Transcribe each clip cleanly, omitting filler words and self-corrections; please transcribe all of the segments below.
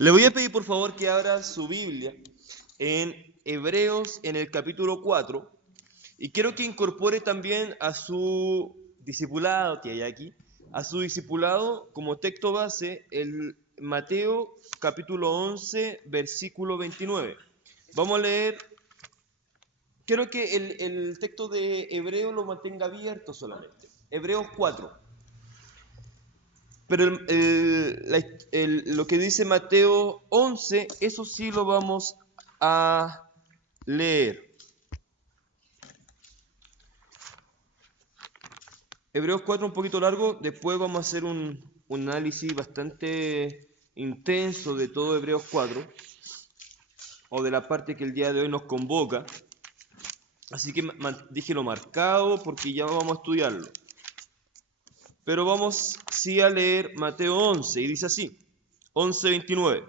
Le voy a pedir por favor que abra su Biblia en Hebreos en el capítulo 4 y quiero que incorpore también a su discipulado que hay aquí, a su discipulado como texto base el Mateo capítulo 11 versículo 29. Vamos a leer, quiero que el texto de Hebreo lo mantenga abierto solamente. Hebreos 4. Pero lo que dice Mateo 11, eso sí lo vamos a leer. Hebreos 4 un poquito largo, después vamos a hacer un análisis bastante intenso de todo Hebreos 4, o de la parte que el día de hoy nos convoca. Así que dije lo marcado porque ya vamos a estudiarlo. Pero vamos sí a leer Mateo 11 y dice así, 11:29.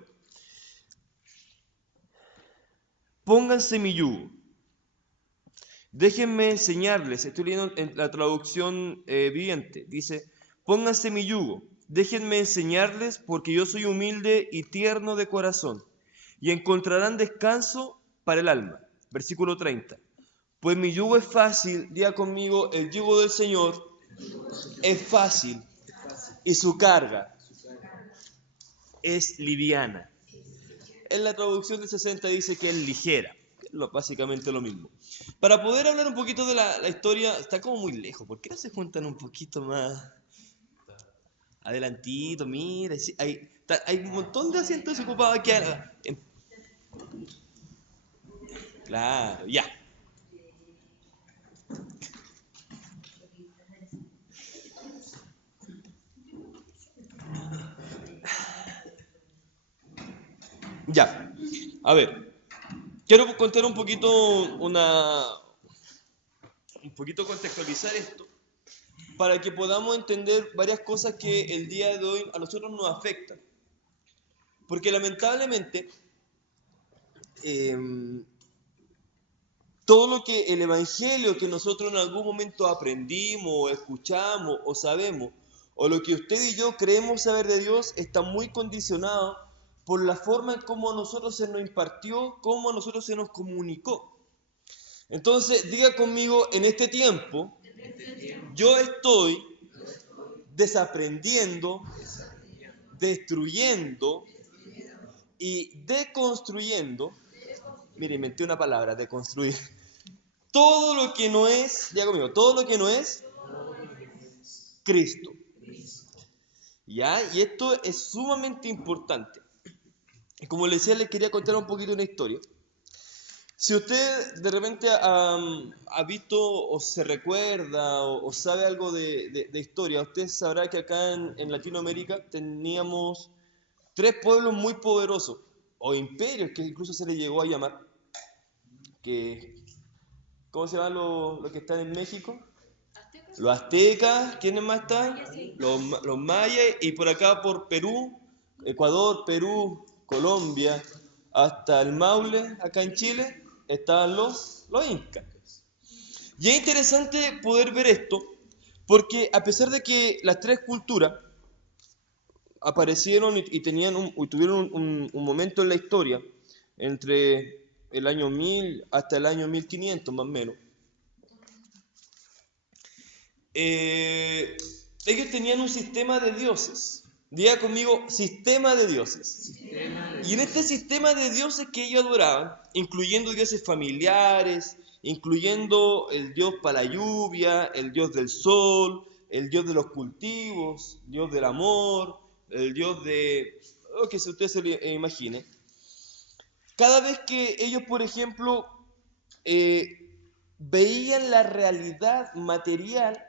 Pónganse mi yugo. Déjenme enseñarles, estoy leyendo en la traducción viviente, dice, pónganse mi yugo, déjenme enseñarles porque yo soy humilde y tierno de corazón, y encontrarán descanso para el alma. Versículo 30. Pues mi yugo es fácil, diga conmigo, el yugo del Señor es fácil y su carga es liviana. En la traducción del 60 dice que es ligera, básicamente lo mismo. Para poder hablar un poquito de la historia, está como muy lejos. ¿Por qué no se juntan un poquito más adelantito? Mira, hay un montón de asientos ocupados aquí. Claro, ya. Ya. A ver, quiero contar un poquito contextualizar esto para que podamos entender varias cosas que el día de hoy a nosotros nos afectan. Porque lamentablemente, eh, todo lo que el evangelio que nosotros en algún momento aprendimos, o escuchamos o sabemos, o lo que usted y yo creemos saber de Dios, está muy condicionado por la forma en cómo a nosotros se nos impartió, cómo a nosotros se nos comunicó. Entonces, diga conmigo, en este tiempo, yo estoy desaprendiendo, destruyendo y deconstruyendo. Mire, inventé una palabra, deconstruir. Todo lo que no es, diga conmigo, todo lo que no es Cristo. ¿Ya? Y esto es sumamente importante. Y como les decía, les quería contar un poquito una historia. Si usted de repente ha visto o se recuerda o sabe algo de historia, usted sabrá que acá en Latinoamérica teníamos tres pueblos muy poderosos, o imperios que incluso se les llegó a llamar, que, ¿cómo se llaman los que están en México? Los aztecas, ¿quiénes más están? Los mayas, y por acá por Perú, Ecuador, Perú, Colombia, hasta el Maule, acá en Chile, estaban los incas. Y es interesante poder ver esto, porque a pesar de que las tres culturas aparecieron y tuvieron un momento en la historia, entre el año 1000 hasta el año 1500 más o menos, ellos tenían un sistema de dioses. Diga conmigo, sistema de dioses. Y en este sistema de dioses que ellos adoraban, incluyendo dioses familiares, incluyendo el dios para la lluvia, el dios del sol, el dios de los cultivos, el dios del amor, el dios de lo que usted se le imagine. Cada vez que ellos, por ejemplo, veían la realidad material,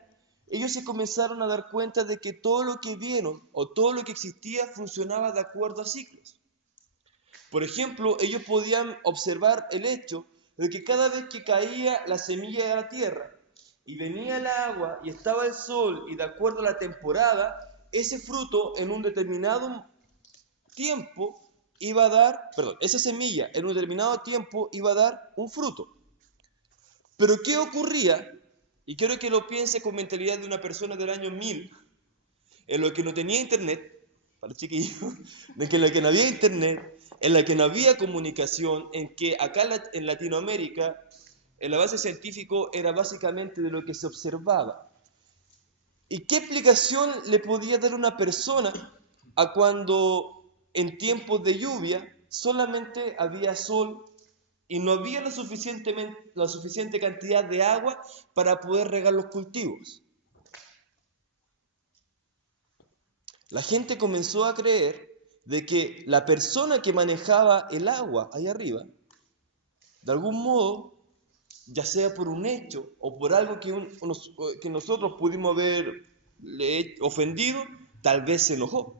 ellos se comenzaron a dar cuenta de que todo lo que vieron o todo lo que existía funcionaba de acuerdo a ciclos. Por ejemplo, ellos podían observar el hecho de que cada vez que caía la semilla de la tierra y venía el agua y estaba el sol y de acuerdo a la temporada, ese fruto en un determinado tiempo iba a dar, perdón, esa semilla en un determinado tiempo iba a dar un fruto. Pero ¿qué ocurría? Y quiero que lo piense con mentalidad de una persona del año 1000, en lo que no tenía internet, para chiquillos, de que en la que no había internet, en la que no había comunicación, en que acá en Latinoamérica el avance científico era básicamente de lo que se observaba. ¿Y qué explicación le podía dar una persona a cuando en tiempos de lluvia solamente había sol y no había la suficiente cantidad de agua para poder regar los cultivos? La gente comenzó a creer de que la persona que manejaba el agua allá arriba, de algún modo, ya sea por un hecho o por algo que nosotros pudimos haberle ofendido, tal vez se enojó.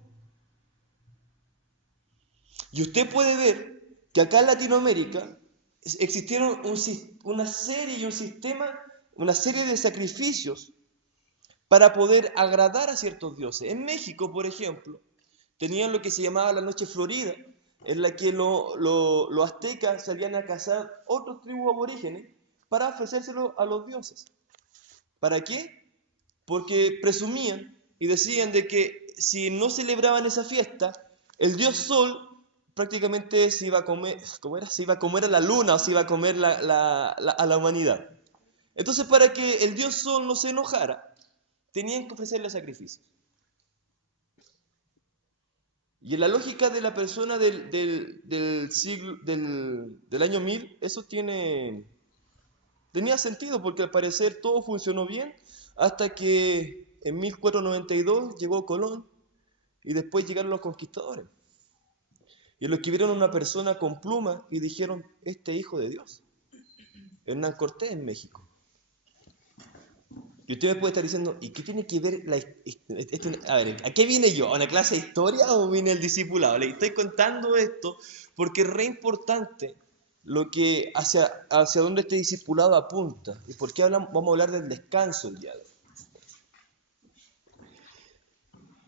Y usted puede ver que acá en Latinoamérica existieron una serie y un sistema, una serie de sacrificios para poder agradar a ciertos dioses. En México, por ejemplo, tenían lo que se llamaba la Noche Florida, en la que los aztecas salían a cazar otros tribus aborígenes para ofrecérselo a los dioses. ¿Para qué? Porque presumían y decían de que si no celebraban esa fiesta, el dios Sol prácticamente se iba a comer, ¿cómo era? Se iba a comer a la luna o se iba a comer a la humanidad. Entonces, para que el dios Sol no se enojara, tenían que ofrecerle sacrificios. Y en la lógica de la persona del año 1000, eso tenía sentido, porque al parecer todo funcionó bien hasta que en 1492 llegó Colón y después llegaron los conquistadores. Y los que vieron a una persona con pluma y dijeron, este es hijo de Dios. Hernán Cortés en México. Y usted me puede estar diciendo, ¿y qué tiene que ver a ver, ¿a qué vine yo? ¿A una clase de historia o vine el discipulado? Le estoy contando esto porque es re importante lo que hacia dónde este discipulado apunta. ¿Y por qué vamos a hablar del descanso el día de hoy?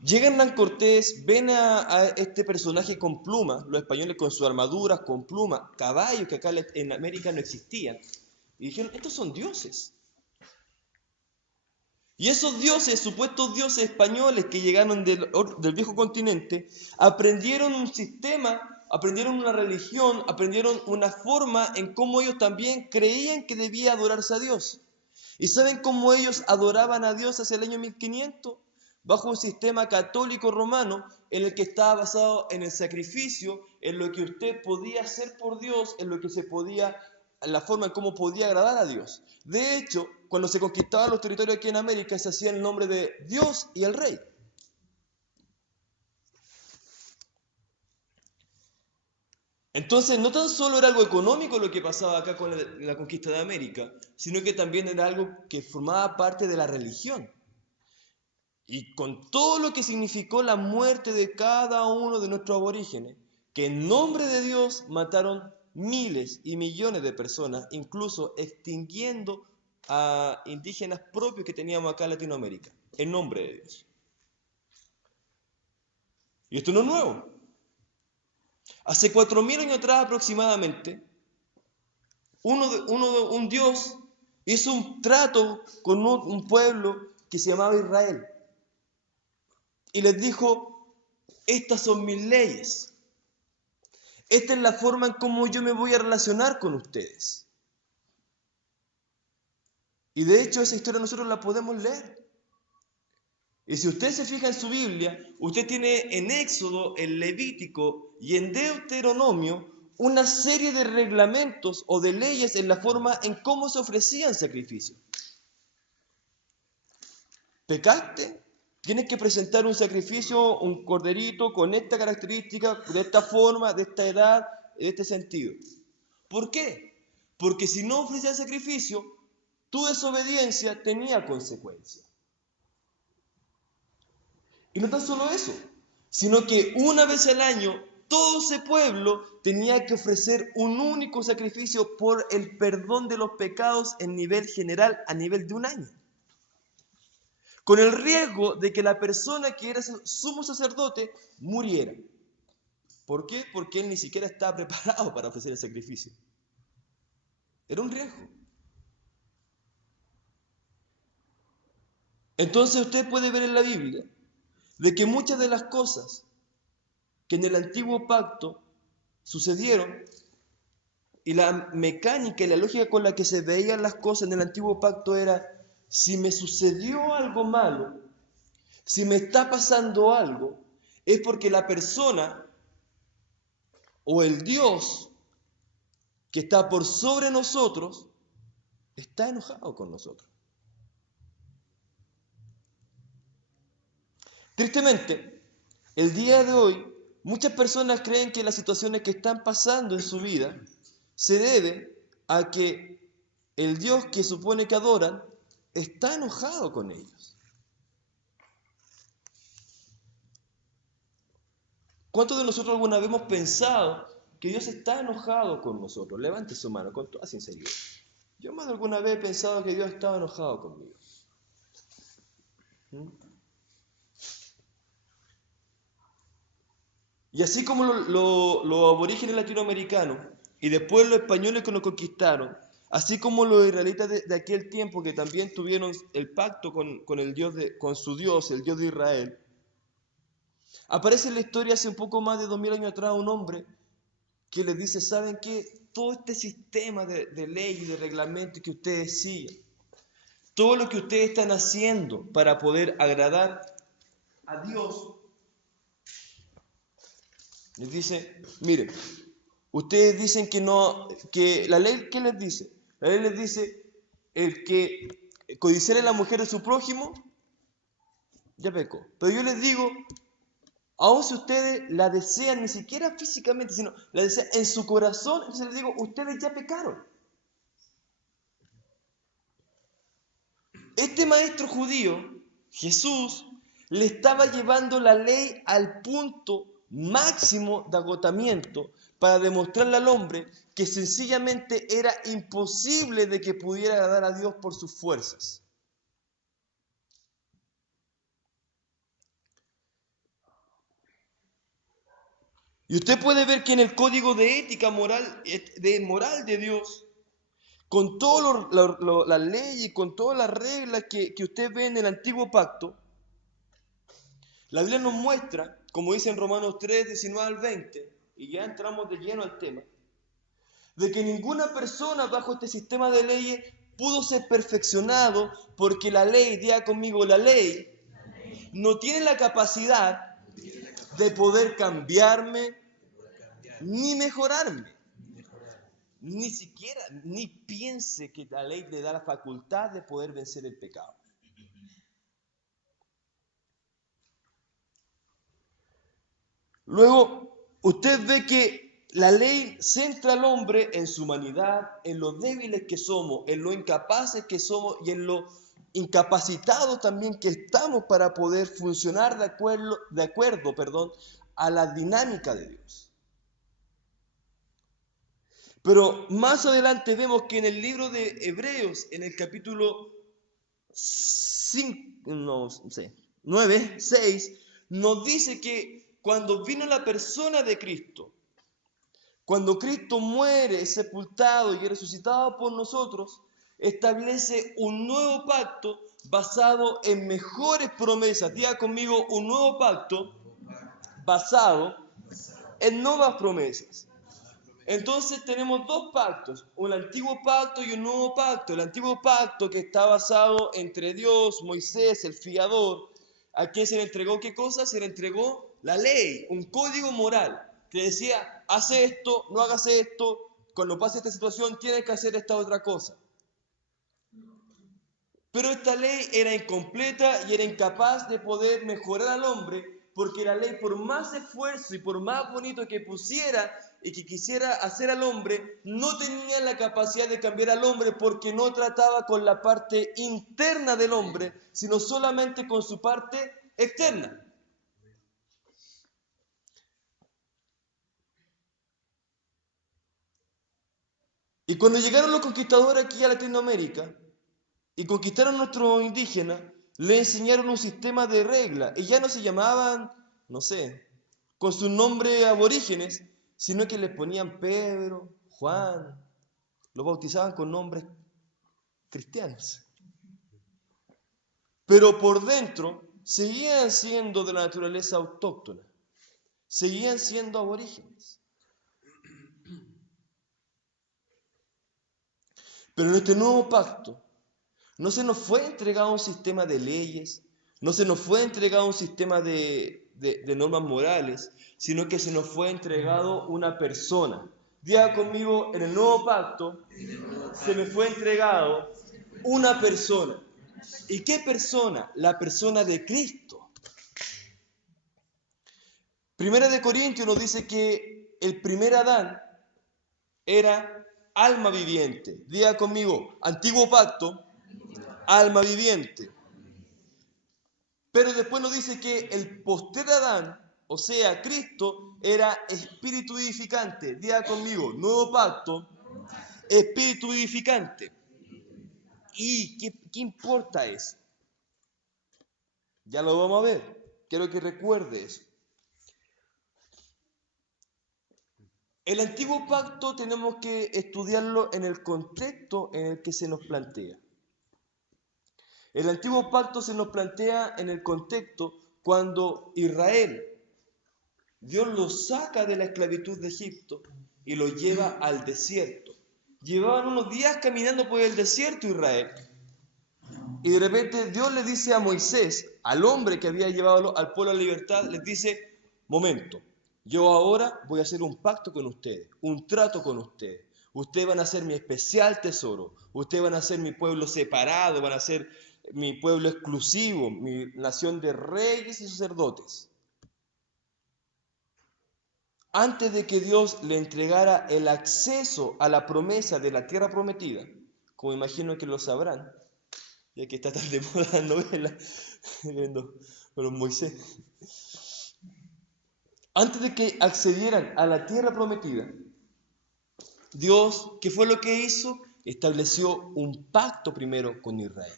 Llega Hernán Cortés, ven a este personaje con plumas, los españoles con sus armaduras, con plumas, caballos que acá en América no existían, y dijeron, estos son dioses. Y esos dioses, supuestos dioses españoles que llegaron del viejo continente, aprendieron un sistema, aprendieron una religión, aprendieron una forma en cómo ellos también creían que debía adorarse a Dios. ¿Y saben cómo ellos adoraban a Dios hacia el año 1500? Bajo un sistema católico romano en el que estaba basado en el sacrificio, en lo que usted podía hacer por Dios, en lo que se podía, en la forma en cómo podía agradar a Dios. De hecho, cuando se conquistaban los territorios aquí en América, se hacía el nombre de Dios y el Rey. Entonces, no tan solo era algo económico lo que pasaba acá con la conquista de América, sino que también era algo que formaba parte de la religión. Y con todo lo que significó la muerte de cada uno de nuestros aborígenes, que en nombre de Dios mataron miles y millones de personas, incluso extinguiendo a indígenas propios que teníamos acá en Latinoamérica, en nombre de Dios. Y esto no es nuevo. Hace 4000 años atrás aproximadamente, un Dios hizo un trato con un pueblo que se llamaba Israel. Y les dijo, estas son mis leyes. Esta es la forma en cómo yo me voy a relacionar con ustedes. Y de hecho esa historia nosotros la podemos leer. Y si usted se fija en su Biblia, usted tiene en Éxodo, en Levítico y en Deuteronomio una serie de reglamentos o de leyes en la forma en cómo se ofrecían sacrificios. ¿Pecaste? Tienes que presentar un sacrificio, un corderito con esta característica, de esta forma, de esta edad, de este sentido. ¿Por qué? Porque si no ofrecías sacrificio, tu desobediencia tenía consecuencias. Y no tan solo eso, sino que una vez al año todo ese pueblo tenía que ofrecer un único sacrificio por el perdón de los pecados en nivel general, a nivel de un año. Con el riesgo de que la persona que era sumo sacerdote muriera. ¿Por qué? Porque él ni siquiera estaba preparado para ofrecer el sacrificio. Era un riesgo. Entonces usted puede ver en la Biblia de que muchas de las cosas que en el antiguo pacto sucedieron, y la mecánica y la lógica con la que se veían las cosas en el antiguo pacto era: si me sucedió algo malo, si me está pasando algo, es porque la persona o el Dios que está por sobre nosotros está enojado con nosotros. Tristemente, el día de hoy, muchas personas creen que las situaciones que están pasando en su vida se deben a que el Dios que supone que adoran está enojado con ellos. ¿Cuántos de nosotros alguna vez hemos pensado que Dios está enojado con nosotros? Levante su mano con toda sinceridad. Yo más de alguna vez he pensado que Dios estaba enojado conmigo. Y así como los aborígenes latinoamericanos y después los españoles que nos conquistaron, así como los israelitas de aquel tiempo que también tuvieron el pacto con el Dios con su Dios, el Dios de Israel, aparece en la historia hace un poco más de 2000 años atrás un hombre que les dice: ¿saben qué? Todo este sistema de ley y de reglamento que ustedes siguen, todo lo que ustedes están haciendo para poder agradar a Dios, les dice: miren, ustedes dicen que no, que la ley, ¿qué les dice? La ley les dice: el que codiciare a la mujer de su prójimo, ya pecó. Pero yo les digo, aun si ustedes la desean, ni siquiera físicamente, sino la desean en su corazón, entonces les digo, ustedes ya pecaron. Este maestro judío, Jesús, le estaba llevando la ley al punto máximo de agotamiento para demostrarle al hombre que sencillamente era imposible de que pudiera agradar a Dios por sus fuerzas. Y usted puede ver que en el código de ética moral de Dios, con todas las leyes y con todas las reglas que usted ve en el antiguo pacto, la Biblia nos muestra, como dice en Romanos 3, 19 al 20, y ya entramos de lleno al tema, de que ninguna persona bajo este sistema de leyes pudo ser perfeccionado, porque la ley, diga conmigo, la ley no tiene la capacidad de poder cambiarme ni mejorarme. Ni siquiera, ni piense que la ley le da la facultad de poder vencer el pecado. Luego, usted ve que la ley centra al hombre en su humanidad, en lo débiles que somos, en lo incapaces que somos y en lo incapacitados también que estamos para poder funcionar de acuerdo, a la dinámica de Dios. Pero más adelante vemos que en el libro de Hebreos, en el capítulo 9, 6, nos dice que cuando vino la persona de Cristo, cuando Cristo muere, es sepultado y es resucitado por nosotros, establece un nuevo pacto basado en mejores promesas. Diga conmigo, un nuevo pacto basado en nuevas promesas. Entonces tenemos dos pactos, un antiguo pacto y un nuevo pacto. El antiguo pacto que está basado entre Dios, Moisés, el fiador. ¿A quién se le entregó qué cosa? Se le entregó la ley, un código moral que decía: haz esto, no hagas esto, cuando pase esta situación tienes que hacer esta otra cosa. Pero esta ley era incompleta y era incapaz de poder mejorar al hombre, porque la ley, por más esfuerzo y por más bonito que pusiera y que quisiera hacer al hombre, no tenía la capacidad de cambiar al hombre, porque no trataba con la parte interna del hombre, sino solamente con su parte externa. Y cuando llegaron los conquistadores aquí a Latinoamérica y conquistaron a nuestros indígenas, le enseñaron un sistema de reglas. Y ya no se llamaban, no sé, con sus nombres aborígenes, sino que les ponían Pedro, Juan, los bautizaban con nombres cristianos. Pero por dentro seguían siendo de la naturaleza autóctona. seguían siendo aborígenes. Pero en este nuevo pacto no se nos fue entregado un sistema de leyes, no se nos fue entregado un sistema de normas morales, sino que se nos fue entregado una persona. Diga conmigo, en el nuevo pacto se me fue entregado una persona. ¿Y qué persona? La persona de Cristo. Primera de Corintios nos dice que el primer Adán era alma viviente. Diga conmigo, antiguo pacto, alma viviente. Pero después nos dice que el postrer Adán, o sea, Cristo, era espíritu vivificante. Diga conmigo, nuevo pacto, espíritu vivificante. ¿Y qué importa eso? Ya lo vamos a ver. Quiero que recuerde eso. El antiguo pacto tenemos que estudiarlo en el contexto en el que se nos plantea. El antiguo pacto se nos plantea en el contexto cuando Israel, Dios lo saca de la esclavitud de Egipto y lo lleva al desierto. Llevaban unos días caminando por el desierto Israel. Y de repente Dios le dice a Moisés, al hombre que había llevado al pueblo a la libertad, les dice, momento, yo ahora voy a hacer un pacto con ustedes, un trato con ustedes. Ustedes van a ser mi especial tesoro, ustedes van a ser mi pueblo separado, van a ser mi pueblo exclusivo, mi nación de reyes y sacerdotes. Antes de que Dios le entregara el acceso a la promesa de la tierra prometida, como imagino que lo sabrán, ya que está tan de moda la novela, viendo con Moisés. Antes de que accedieran a la tierra prometida, Dios, ¿qué fue lo que hizo? Estableció un pacto primero con Israel.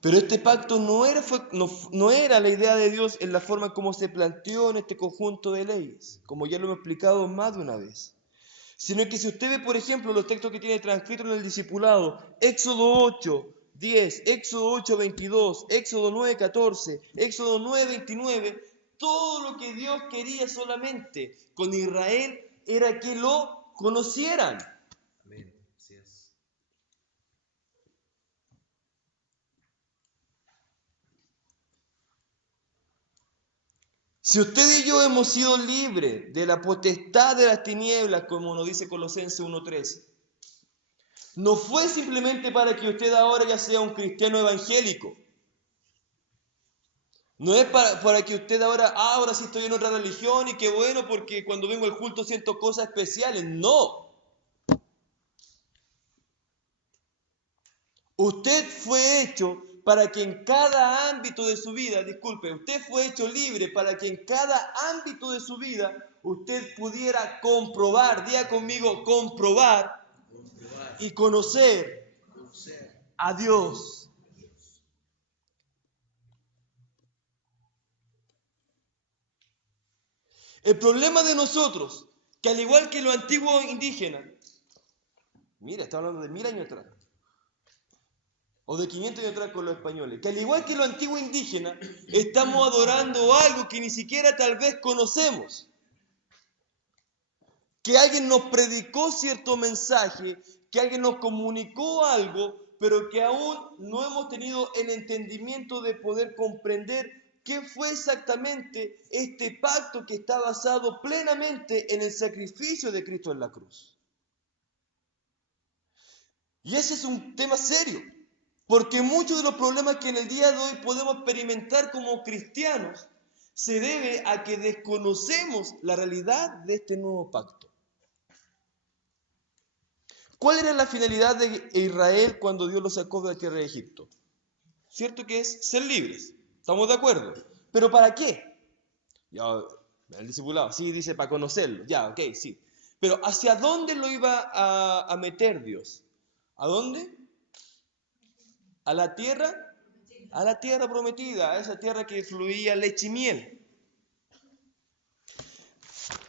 Pero este pacto no era la idea de Dios en la forma como se planteó en este conjunto de leyes, como ya lo hemos explicado más de una vez. Sino que si usted ve, por ejemplo, los textos que tiene transcritos en el discipulado, Éxodo 8, 10, Éxodo 8, 22, Éxodo 9, 14, Éxodo 9, 29, todo lo que Dios quería solamente con Israel era que lo conocieran. Amén. Así es. Si usted y yo hemos sido libres de la potestad de las tinieblas, como nos dice Colosenses 1:13, no fue simplemente para que usted ahora ya sea un cristiano evangélico. No es para que usted ahora sí estoy en otra religión y qué bueno porque cuando vengo al culto siento cosas especiales. No. Usted fue hecho para que en cada ámbito de su vida, disculpe, usted fue hecho libre para que en cada ámbito de su vida usted pudiera comprobar, diga conmigo, comprobar y conocer a Dios. El problema de nosotros, que al igual que los antiguos indígenas, mira, está hablando de 1000 años atrás, o de 500 años atrás con los españoles, que al igual que los antiguos indígenas, estamos adorando algo que ni siquiera tal vez conocemos. Que alguien nos predicó cierto mensaje, que alguien nos comunicó algo, pero que aún no hemos tenido el entendimiento de poder comprender qué fue exactamente este pacto que está basado plenamente en el sacrificio de Cristo en la cruz. Y ese es un tema serio, porque muchos de los problemas que en el día de hoy podemos experimentar como cristianos se debe a que desconocemos la realidad de este nuevo pacto. ¿Cuál era la finalidad de Israel cuando Dios los sacó de la tierra de Egipto? ¿Cierto que es ser libres? ¿Estamos de acuerdo? ¿Pero para qué? Ya, el discipulado, sí, dice para conocerlo. Ya, ok, sí. Pero ¿hacia dónde lo iba a meter Dios? ¿A dónde? ¿A la tierra? A la tierra prometida, a esa tierra que fluía leche y miel.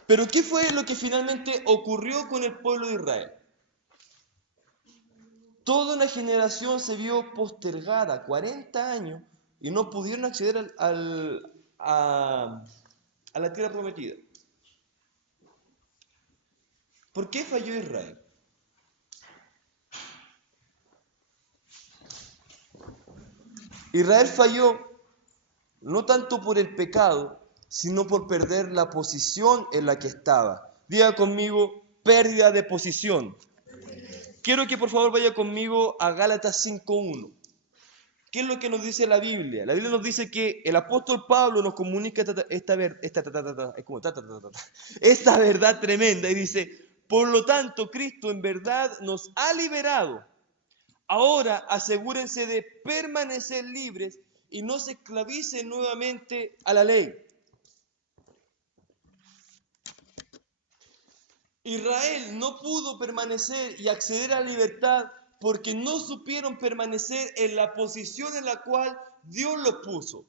Pero ¿qué fue lo que finalmente ocurrió con el pueblo de Israel? Toda una generación se vio postergada, 40 años, y no pudieron acceder a la tierra prometida. ¿Por qué falló Israel? Israel falló no tanto por el pecado, sino por perder la posición en la que estaba. Diga conmigo, pérdida de posición. Quiero que por favor vaya conmigo a Gálatas 5:1. ¿Qué es lo que nos dice la Biblia? La Biblia nos dice que el apóstol Pablo nos comunica esta verdad tremenda y dice, por lo tanto, Cristo en verdad nos ha liberado. Ahora asegúrense de permanecer libres y no se esclavicen nuevamente a la ley. Israel no pudo permanecer y acceder a la libertad porque no supieron permanecer en la posición en la cual Dios los puso.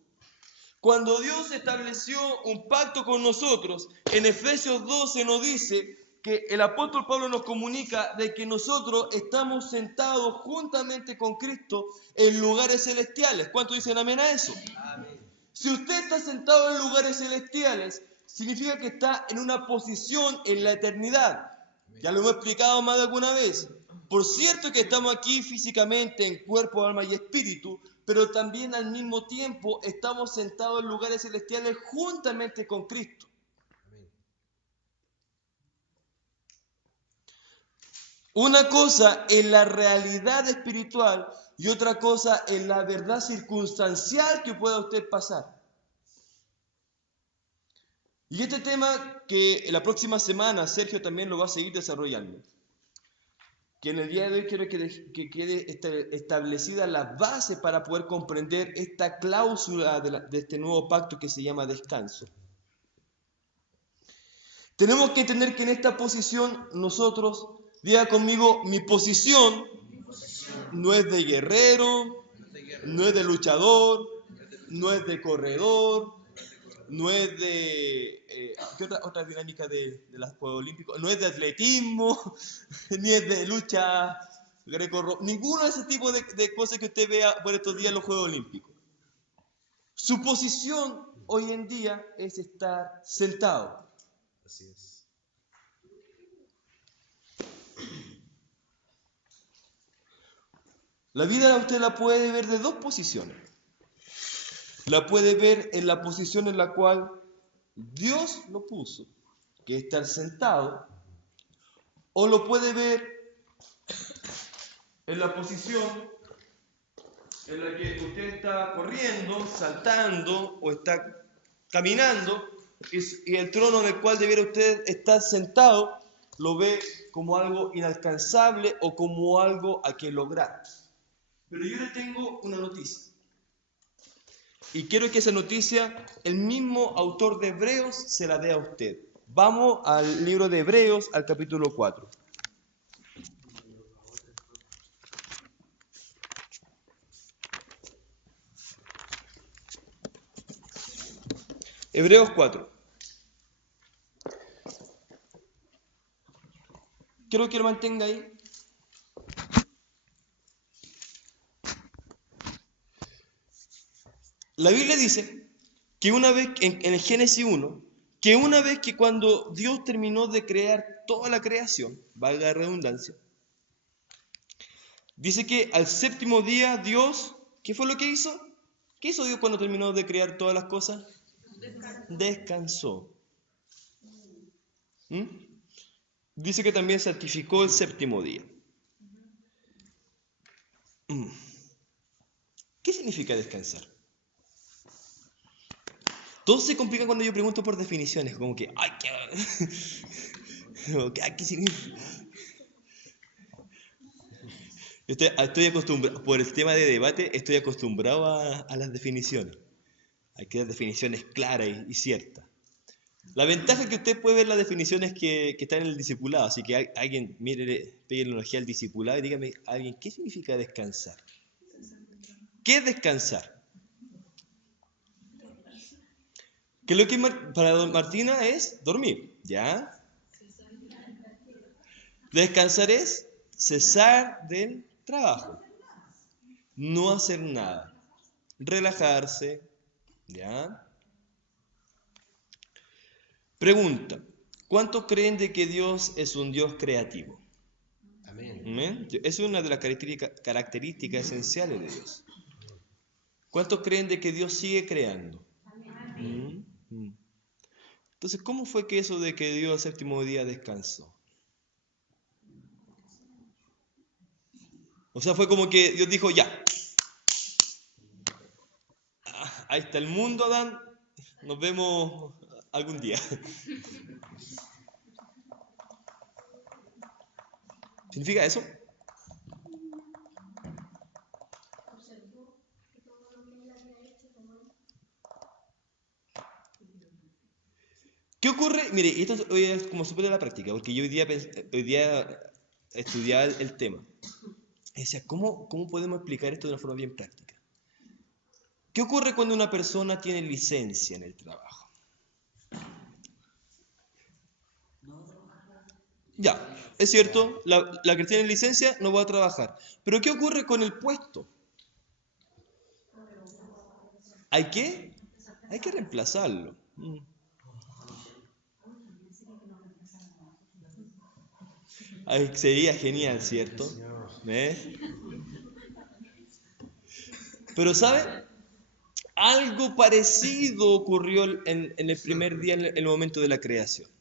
Cuando Dios estableció un pacto con nosotros, en Efesios 12 nos dice que el apóstol Pablo nos comunica de que nosotros estamos sentados juntamente con Cristo en lugares celestiales. ¿Cuántos dicen amén a eso? Amén. Si usted está sentado en lugares celestiales, significa que está en una posición en la eternidad. Ya lo hemos explicado más de alguna vez. Por cierto que estamos aquí físicamente en cuerpo, alma y espíritu, pero también al mismo tiempo estamos sentados en lugares celestiales juntamente con Cristo. Una cosa es la realidad espiritual y otra cosa es la verdad circunstancial que pueda usted pasar. Y este tema que la próxima semana Sergio también lo va a seguir desarrollando. Que en el día de hoy quiero que quede establecida la base para poder comprender esta cláusula de este nuevo pacto que se llama descanso. Tenemos que entender que en esta posición nosotros, diga conmigo, mi posición no es de guerrero, no es de luchador, no es de corredor, no es de... ¿qué otra dinámica de los Juegos Olímpicos? No es de atletismo, ni es de lucha greco-romana, ninguno de ese tipo de cosas que usted vea por estos días en los Juegos Olímpicos. Su posición hoy en día es estar sentado. Así es. La vida usted la puede ver de dos posiciones. La puede ver en la posición en la cual Dios lo puso, que es estar sentado, o lo puede ver en la posición en la que usted está corriendo, saltando o está caminando y el trono en el cual debiera usted estar sentado lo ve como algo inalcanzable o como algo a que lograr. Pero yo le tengo una noticia. Y quiero que esa noticia, el mismo autor de Hebreos se la dé a usted. Vamos al libro de Hebreos, al capítulo 4. Hebreos 4. Quiero que lo mantenga ahí. La Biblia dice que una vez, en el Génesis 1, que una vez que cuando Dios terminó de crear toda la creación, valga la redundancia, dice que al séptimo día Dios, ¿qué fue lo que hizo? ¿Qué hizo Dios cuando terminó de crear todas las cosas? Descansó. ¿Mm? Dice que también santificó el séptimo día. ¿Qué significa descansar? Todo se complica cuando yo pregunto por definiciones, como que, ay, ¿qué significa? Estoy acostumbrado, por el tema de debate, estoy acostumbrado a las definiciones. Hay que dar definiciones claras y ciertas. La ventaja es que usted puede ver las definiciones que están en el discipulado, así que alguien, mire, pegue la analogía al discipulado y dígame, alguien, ¿qué significa descansar? ¿Qué es descansar? Que lo que para don Martina es dormir, ¿ya? Descansar es cesar del trabajo, no hacer nada. relajarse, ¿ya? Pregunta, ¿cuántos creen de que Dios es un Dios creativo? Amén. ¿Amén? Es una de las características esenciales de Dios. ¿Cuántos creen de que Dios sigue creando? Entonces, ¿cómo fue que eso de que Dios el séptimo día descansó? O sea, fue como que Dios dijo, ya, ahí está el mundo, Adán, nos vemos algún día. ¿Significa eso? ¿Qué ocurre? Mire, esto hoy es como súper de la práctica, porque yo hoy día estudiaba el tema. Y decía, ¿cómo podemos explicar esto de una forma bien práctica? ¿Qué ocurre cuando una persona tiene licencia en el trabajo? Ya, es cierto, la que tiene licencia no va a trabajar. Pero ¿qué ocurre con el puesto? Hay que reemplazarlo. Ay, sería genial, ¿cierto? Pero ¿sabe? Algo parecido ocurrió en el primer día, en el momento de la creación.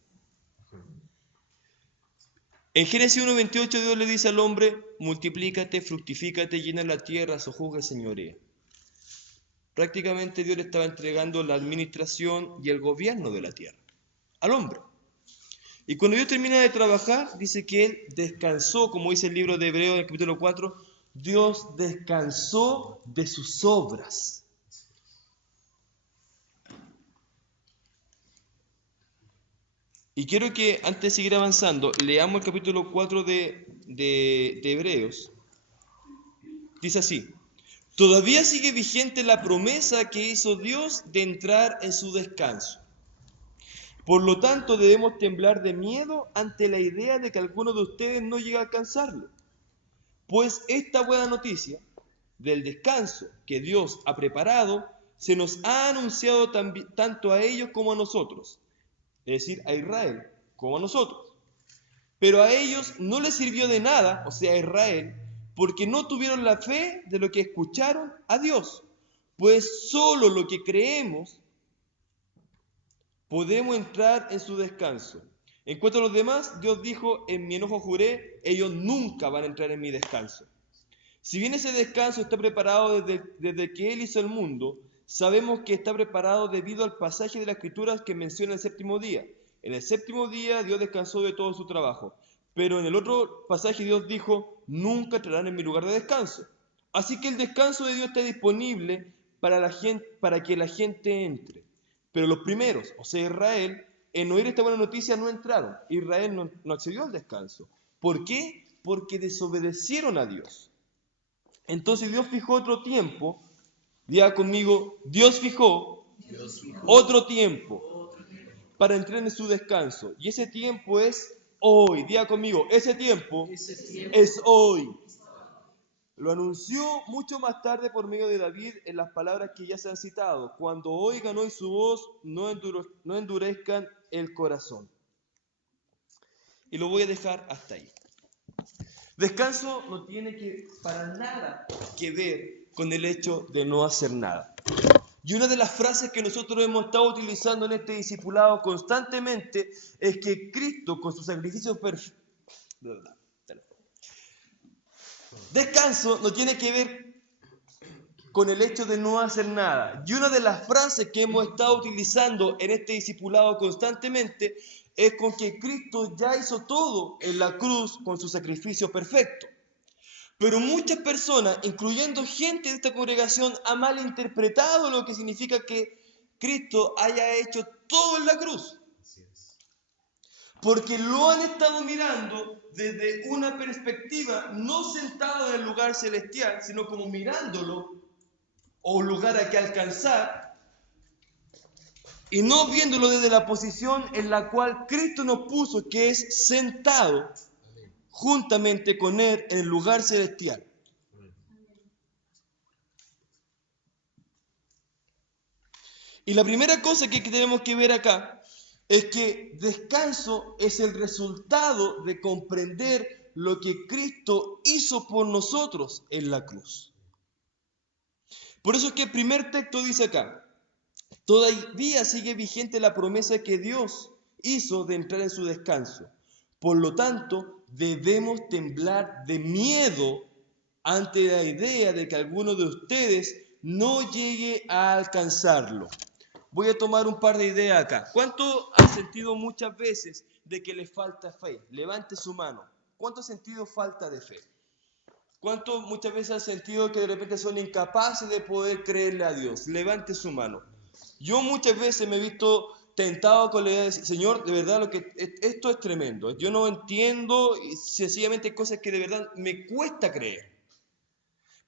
En Génesis 1:28 Dios le dice al hombre, multiplícate, fructifícate, llena la tierra, sojuzga y señorea. Prácticamente Dios le estaba entregando la administración y el gobierno de la tierra al hombre. Y cuando Dios termina de trabajar, dice que Él descansó, como dice el libro de Hebreos en el capítulo 4, Dios descansó de sus obras. Y quiero que, antes de seguir avanzando, leamos el capítulo 4 de Hebreos. Dice así, todavía sigue vigente la promesa que hizo Dios de entrar en su descanso. Por lo tanto, debemos temblar de miedo ante la idea de que alguno de ustedes no llegue a alcanzarlo. Pues esta buena noticia del descanso que Dios ha preparado se nos ha anunciado tanto a ellos como a nosotros, es decir, a Israel como a nosotros. Pero a ellos no les sirvió de nada, o sea, a Israel, porque no tuvieron la fe de lo que escucharon a Dios. Pues solo lo que creemos podemos entrar en su descanso. En cuanto a los demás, Dios dijo, en mi enojo juré, ellos nunca van a entrar en mi descanso. Si bien ese descanso está preparado desde que Él hizo el mundo, sabemos que está preparado debido al pasaje de las Escrituras que menciona el séptimo día. En el séptimo día Dios descansó de todo su trabajo, pero en el otro pasaje Dios dijo, nunca entrarán en mi lugar de descanso. Así que el descanso de Dios está disponible para que la gente entre. Pero los primeros, o sea Israel, en oír esta buena noticia no entraron. Israel no accedió al descanso. ¿Por qué? Porque desobedecieron a Dios. Entonces Dios fijó otro tiempo, diga conmigo, Dios fijó otro tiempo para entrar en su descanso. Y ese tiempo es hoy, diga conmigo, ese tiempo es hoy. Lo anunció mucho más tarde por medio de David en las palabras que ya se han citado. Cuando oigan hoy su voz, no endurezcan el corazón. Y lo voy a dejar hasta ahí. Descanso no tiene para nada que ver con el hecho de no hacer nada. Y una de las frases que nosotros hemos estado utilizando en este discipulado constantemente es que Cristo con su sacrificio perfecto... Descanso no tiene que ver con el hecho de no hacer nada. Y una de las frases que hemos estado utilizando en este discipulado constantemente es con que Cristo ya hizo todo en la cruz con su sacrificio perfecto. Pero muchas personas, incluyendo gente de esta congregación, han malinterpretado lo que significa que Cristo haya hecho todo en la cruz. Porque lo han estado mirando desde una perspectiva no sentado en el lugar celestial, sino como mirándolo o un lugar a que alcanzar, y no viéndolo desde la posición en la cual Cristo nos puso, que es sentado juntamente con Él en el lugar celestial. Y la primera cosa que tenemos que ver acá es que descanso es el resultado de comprender lo que Cristo hizo por nosotros en la cruz. Por eso es que el primer texto dice acá, todavía sigue vigente la promesa que Dios hizo de entrar en su descanso. Por lo tanto, debemos temblar de miedo ante la idea de que alguno de ustedes no llegue a alcanzarlo. Voy a tomar un par de ideas acá. ¿Cuánto han sentido muchas veces de que les falta fe? Levante su mano. ¿Cuánto han sentido falta de fe? ¿Cuánto muchas veces han sentido que de repente son incapaces de poder creerle a Dios? Levante su mano. Yo muchas veces me he visto tentado con la idea de decir, Señor, de verdad esto es tremendo. Yo no entiendo y sencillamente hay cosas que de verdad me cuesta creer.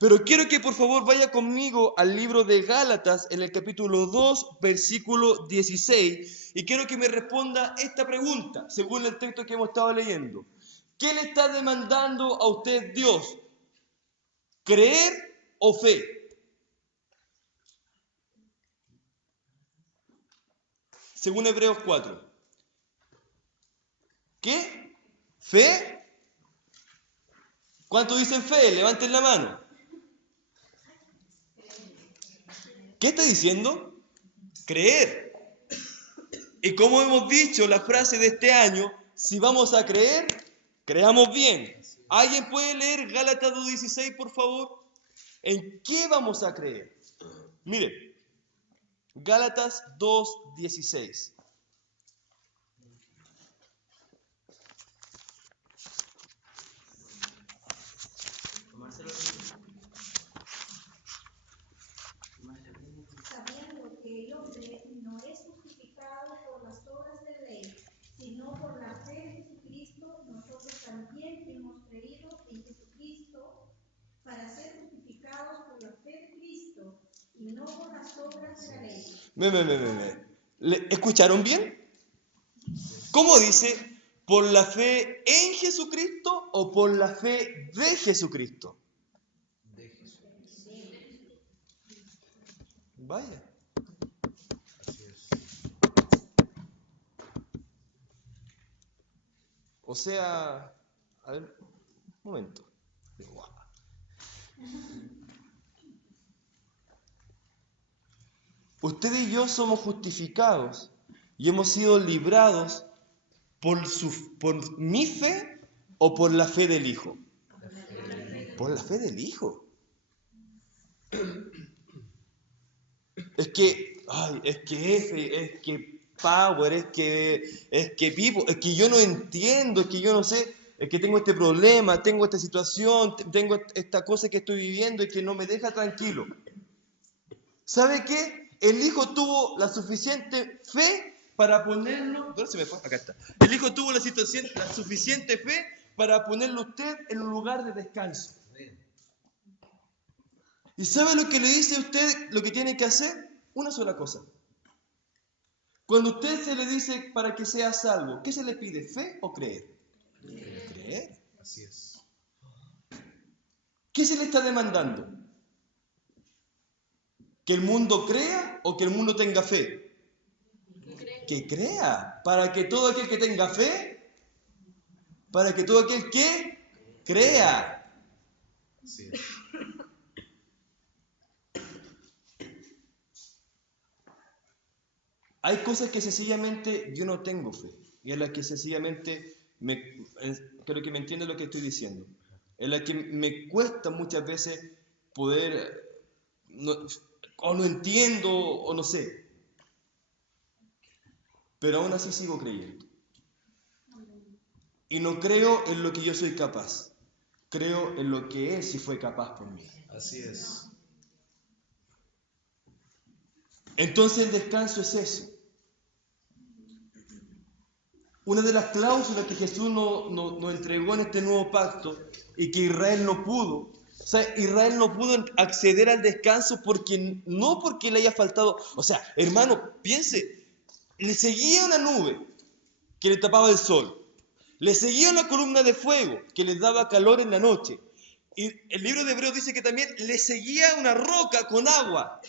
Pero quiero que por favor vaya conmigo al libro de Gálatas en el capítulo 2, versículo 16. Y quiero que me responda esta pregunta, según el texto que hemos estado leyendo. ¿Qué le está demandando a usted Dios? ¿Creer o fe? Según Hebreos 4. ¿Qué? ¿Fe? ¿Cuántos dicen fe? Levanten la mano. ¿Qué está diciendo? Creer. Y como hemos dicho, la frase de este año, si vamos a creer, creamos bien. ¿Alguien puede leer Gálatas 2:16, por favor? ¿En qué vamos a creer? Mire, Gálatas 2:16. Sabiendo que el hombre no es justificado por las obras de ley, sino por la fe de Jesucristo, nosotros también hemos creído en Jesucristo para ser justificados por la fe de Cristo y no por las obras de la ley. ¿Escucharon bien? ¿Cómo dice? ¿Por la fe en Jesucristo o por la fe de Jesucristo? De Jesucristo. Vaya. Así es. O sea, a ver, un momento. Usted y yo somos justificados y hemos sido librados por mi fe o por la fe del Hijo. Por la fe del Hijo. Es que Power, es que vivo, es que yo no entiendo, es que yo no sé, es que tengo este problema, tengo esta situación, tengo esta cosa que estoy viviendo y que no me deja tranquilo. ¿Sabe qué? El Hijo tuvo la suficiente fe para ponerlo, ¿dónde se me fue? Acá está. El Hijo tuvo la suficiente fe para ponerlo usted en un lugar de descanso. ¿Y sabe lo que le dice a usted lo que tiene que hacer? Una sola cosa. Cuando usted se le dice para que sea salvo, ¿qué se le pide? ¿Fe o creer? Creer. Así es. ¿Qué se le está demandando? ¿Que el mundo crea o que el mundo tenga fe? Que crea. Para que todo aquel que tenga fe, para que todo aquel que crea. Así es. Hay cosas que sencillamente yo no tengo fe. Y en las que sencillamente creo que me entiende lo que estoy diciendo. En las que me cuesta muchas veces poder, o no entiendo, o no sé. Pero aún así sigo creyendo. Y no creo en lo que yo soy capaz. Creo en lo que Él sí fue capaz por mí. Así es. Entonces el descanso es eso. Una de las cláusulas que Jesús nos entregó en este nuevo pacto y que Israel no pudo. O sea, Israel no pudo acceder al descanso no porque le haya faltado. O sea, hermano, piense, le seguía una nube que le tapaba el sol. Le seguía una columna de fuego que les daba calor en la noche. Y el libro de Hebreos dice que también le seguía una roca con agua.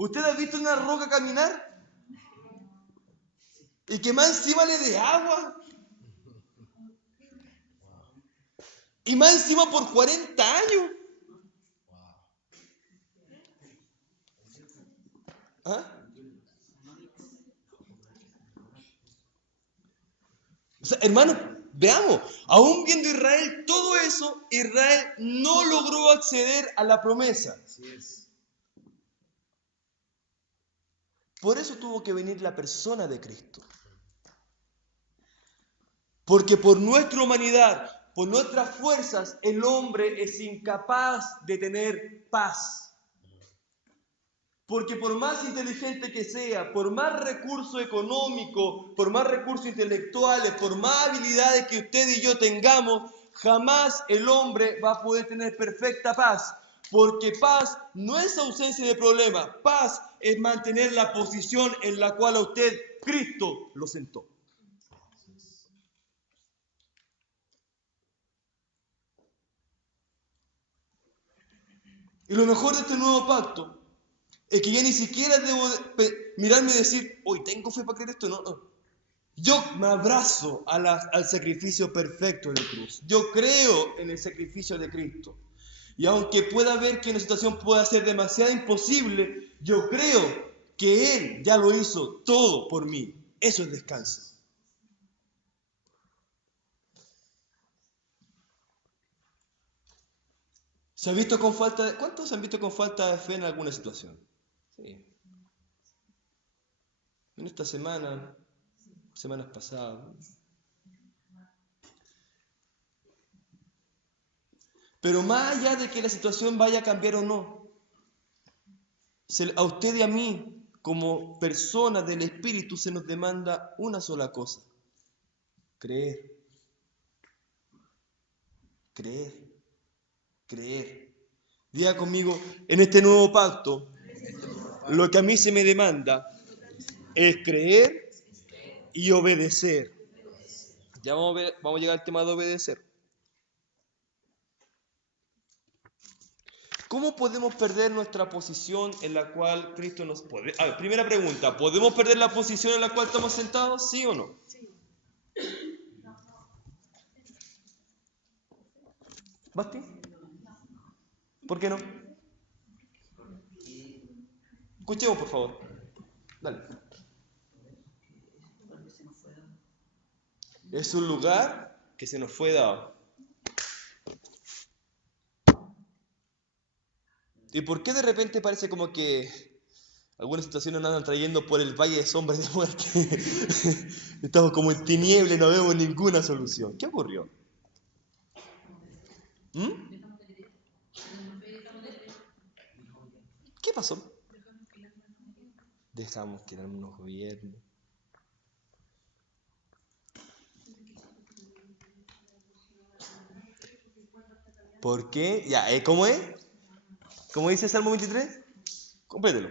¿Usted ha visto una roca caminar? Y que más encima le dé agua. Y más encima por 40 años. ¿Ah? O sea, hermano, veamos, aún viendo Israel todo eso, Israel no logró acceder a la promesa. Así es. Por eso tuvo que venir la persona de Cristo. Porque por nuestra humanidad, por nuestras fuerzas, el hombre es incapaz de tener paz. Porque por más inteligente que sea, por más recursos económicos, por más recursos intelectuales, por más habilidades que usted y yo tengamos, jamás el hombre va a poder tener perfecta paz. Porque paz no es ausencia de problemas, paz es mantener la posición en la cual a usted Cristo lo sentó. Y lo mejor de este nuevo pacto es que ya ni siquiera debo mirarme y decir, hoy tengo fe para creer esto, no. Yo me abrazo al sacrificio perfecto de la cruz. Yo creo en el sacrificio de Cristo. Y aunque pueda ver que una situación pueda ser demasiado imposible, yo creo que Él ya lo hizo todo por mí. Eso es descanso. ¿Se ha visto con falta ¿Cuántos se han visto con falta de fe en alguna situación? Sí. En esta semana, semanas pasadas. Pero más allá de que la situación vaya a cambiar o no, a usted y a mí, como personas del Espíritu, se nos demanda una sola cosa: creer. Creer. Creer. Diga conmigo, en este nuevo pacto, lo que a mí se me demanda es creer y obedecer. Ya vamos a llegar al tema de obedecer. ¿Cómo podemos perder nuestra posición en la cual Cristo nos puede? A ver, primera pregunta, ¿podemos perder la posición en la cual estamos sentados? ¿Sí o no? ¿Basti? ¿Por qué no? Escuchemos, por favor. Dale. Es un lugar que se nos fue dado. ¿Y por qué de repente parece como que algunas situaciones nos andan trayendo por el valle de sombras de muerte? Estamos como en tinieblas y no vemos ninguna solución. ¿Qué ocurrió? ¿Qué pasó? Dejamos que eran unos gobiernos. ¿Por qué? Ya, ¿cómo es? ¿Cómo dice Salmo 23? Complételo.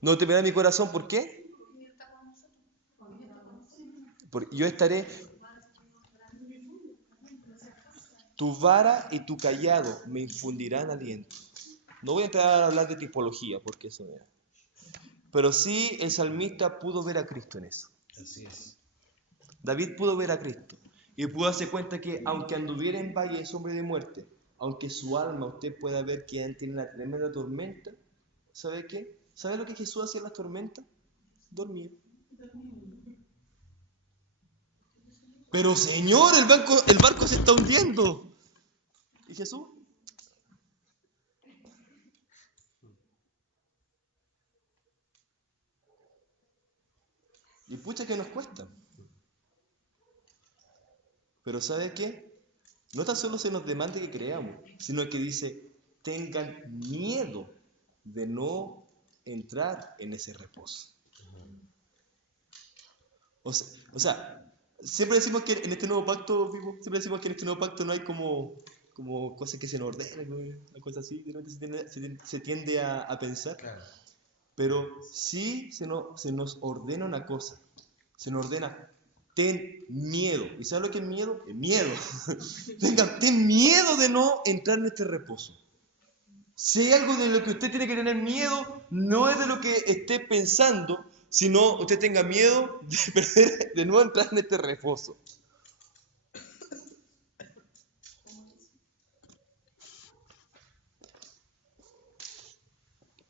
No temerá mi corazón, ¿por qué? Porque yo estaré. Tu vara y tu callado me infundirán aliento. No voy a entrar a hablar de tipología, porque eso no es. Pero sí, el salmista pudo ver a Cristo en eso. Así es. David pudo ver a Cristo y pudo darse cuenta que aunque anduviera en valle de sombra y de muerte, aunque su alma usted pueda ver que tiene una tremenda tormenta, ¿sabe qué? ¿Sabe lo que Jesús hacía en las tormentas? Dormir. Pero Señor, el barco se está hundiendo. ¿Y Jesús? Y pucha que nos cuesta. Pero ¿sabe qué? No tan solo se nos demanda que creamos, sino que dice, tengan miedo de no entrar en ese reposo. O sea, siempre decimos que en este nuevo pacto, siempre decimos que en este nuevo pacto no hay como cosas que se nos ordenen, una cosa así, se tiende a pensar. Claro. Pero sí se nos ordena una cosa, se nos ordena, ten miedo. ¿Y sabes lo que es miedo? Es miedo. Venga, ten miedo de no entrar en este reposo. Si hay algo de lo que usted tiene que tener miedo, no es de lo que esté pensando, sino usted tenga miedo de perder, de no entrar en este reposo.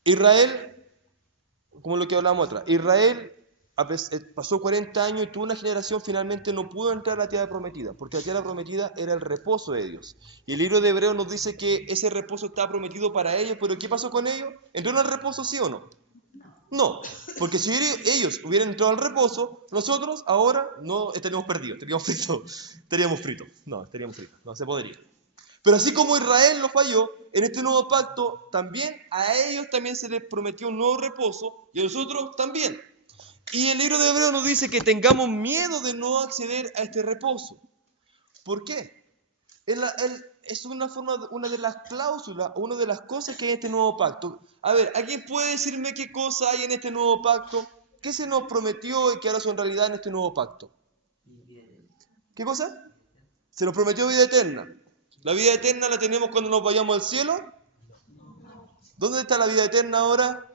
Israel, como lo que hablábamos atrás, Israel pasó 40 años y tuvo una generación, finalmente no pudo entrar a la tierra prometida, porque la tierra prometida era el reposo de Dios. Y el libro de Hebreos nos dice que ese reposo estaba prometido para ellos, pero ¿qué pasó con ellos? ¿Entraron al reposo, sí o no? No, porque si ellos hubieran entrado al reposo, nosotros ahora no estaríamos perdidos, estaríamos fritos, no se podría. Pero así como Israel lo falló, en este nuevo pacto también a ellos también se les prometió un nuevo reposo y a nosotros también. Y el libro de Hebreos nos dice que tengamos miedo de no acceder a este reposo. ¿Por qué? Es una de las cláusulas, una de las cosas que hay en este nuevo pacto. A ver, ¿alguien puede decirme qué cosa hay en este nuevo pacto? ¿Qué se nos prometió y que ahora son realidad en este nuevo pacto? ¿Qué cosa? Se nos prometió vida eterna. ¿La vida eterna la tenemos cuando nos vayamos al cielo? ¿Dónde está la vida eterna ahora?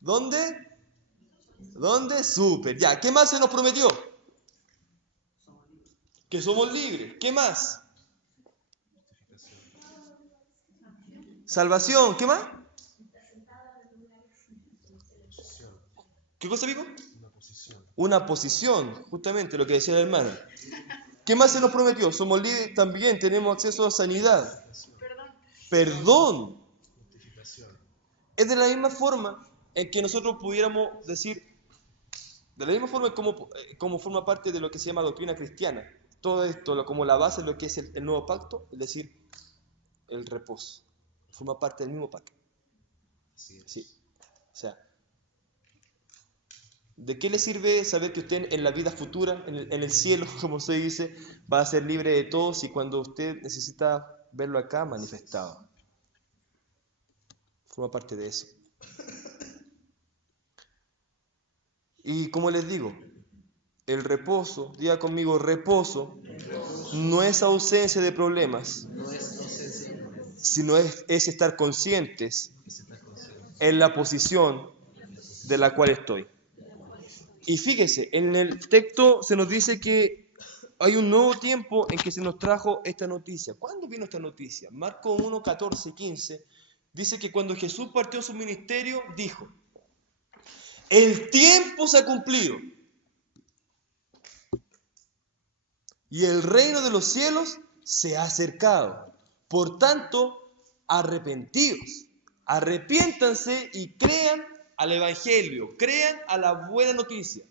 ¿Dónde? ¿Dónde? Súper. Ya, ¿qué más se nos prometió? Que somos libres. ¿Qué más? Salvación. ¿Qué más? ¿Qué cosa, amigo? Una posición, justamente lo que decía la hermana. ¿Qué más se nos prometió? Somos libres, también tenemos acceso a sanidad. Perdón. Es de la misma forma en que nosotros pudiéramos decir, de la misma forma como forma parte de lo que se llama doctrina cristiana. Todo esto como la base de lo que es el nuevo pacto, es decir, el reposo. Forma parte del mismo pacto. Sí. O sea, ¿de qué le sirve saber que usted en la vida futura, en el cielo, como se dice, va a ser libre de todo si cuando usted necesita verlo acá manifestado? Forma parte de eso. Y como les digo, el reposo, diga conmigo, reposo, no es ausencia de problemas, sino es estar conscientes en la posición de la cual estoy. Y fíjese, en el texto se nos dice que hay un nuevo tiempo en que se nos trajo esta noticia. ¿Cuándo vino esta noticia? Marcos 1, 14, 15 dice que cuando Jesús partió su ministerio, dijo: el tiempo se ha cumplido y el reino de los cielos se ha acercado. Por tanto, arrepentidos, arrepiéntanse y crean al Evangelio, crean a la buena noticia.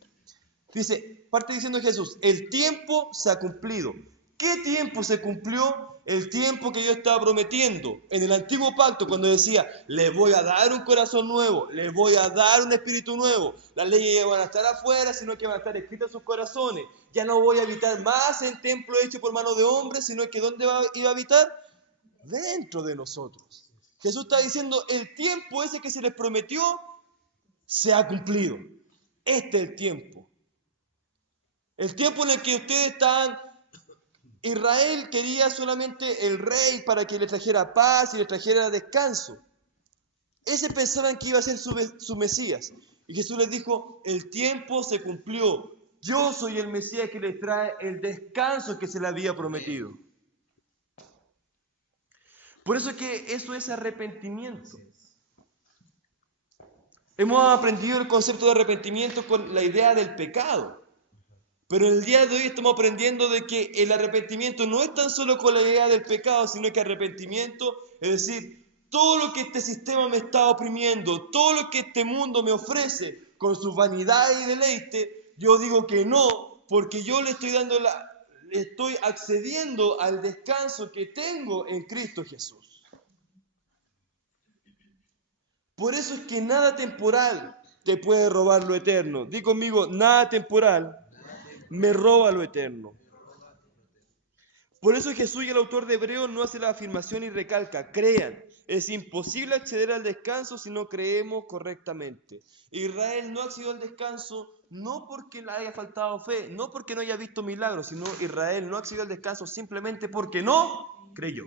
Dice, parte diciendo Jesús, el tiempo se ha cumplido. ¿Qué tiempo se cumplió? El tiempo que yo estaba prometiendo en el antiguo pacto, cuando decía, les voy a dar un corazón nuevo, les voy a dar un espíritu nuevo. Las leyes ya van a estar afuera, sino que van a estar escritas en sus corazones. Ya no voy a habitar más en templo hecho por mano de hombres, sino que ¿dónde iba a habitar? Dentro de nosotros. Jesús está diciendo, el tiempo ese que se les prometió se ha cumplido. Este es el tiempo. El tiempo en el que ustedes están, Israel quería solamente el rey para que le trajera paz y le trajera descanso. Ese pensaban que iba a ser su Mesías. Y Jesús les dijo, el tiempo se cumplió. Yo soy el Mesías que les trae el descanso que se le había prometido. Por eso es que eso es arrepentimiento. Hemos aprendido el concepto de arrepentimiento con la idea del pecado. Pero el día de hoy estamos aprendiendo de que el arrepentimiento no es tan solo con la idea del pecado, sino que arrepentimiento es decir, todo lo que este sistema me está oprimiendo, todo lo que este mundo me ofrece con su vanidad y deleite, yo digo que no, porque yo le estoy accediendo al descanso que tengo en Cristo Jesús. Por eso es que nada temporal te puede robar lo eterno. Di conmigo, nada temporal me roba lo eterno. Por eso Jesús y el autor de Hebreos no hace la afirmación y recalca, crean, es imposible acceder al descanso si no creemos correctamente. Israel no accedió al descanso no porque le haya faltado fe, no porque no haya visto milagros, sino Israel no accedió al descanso simplemente porque no creyó.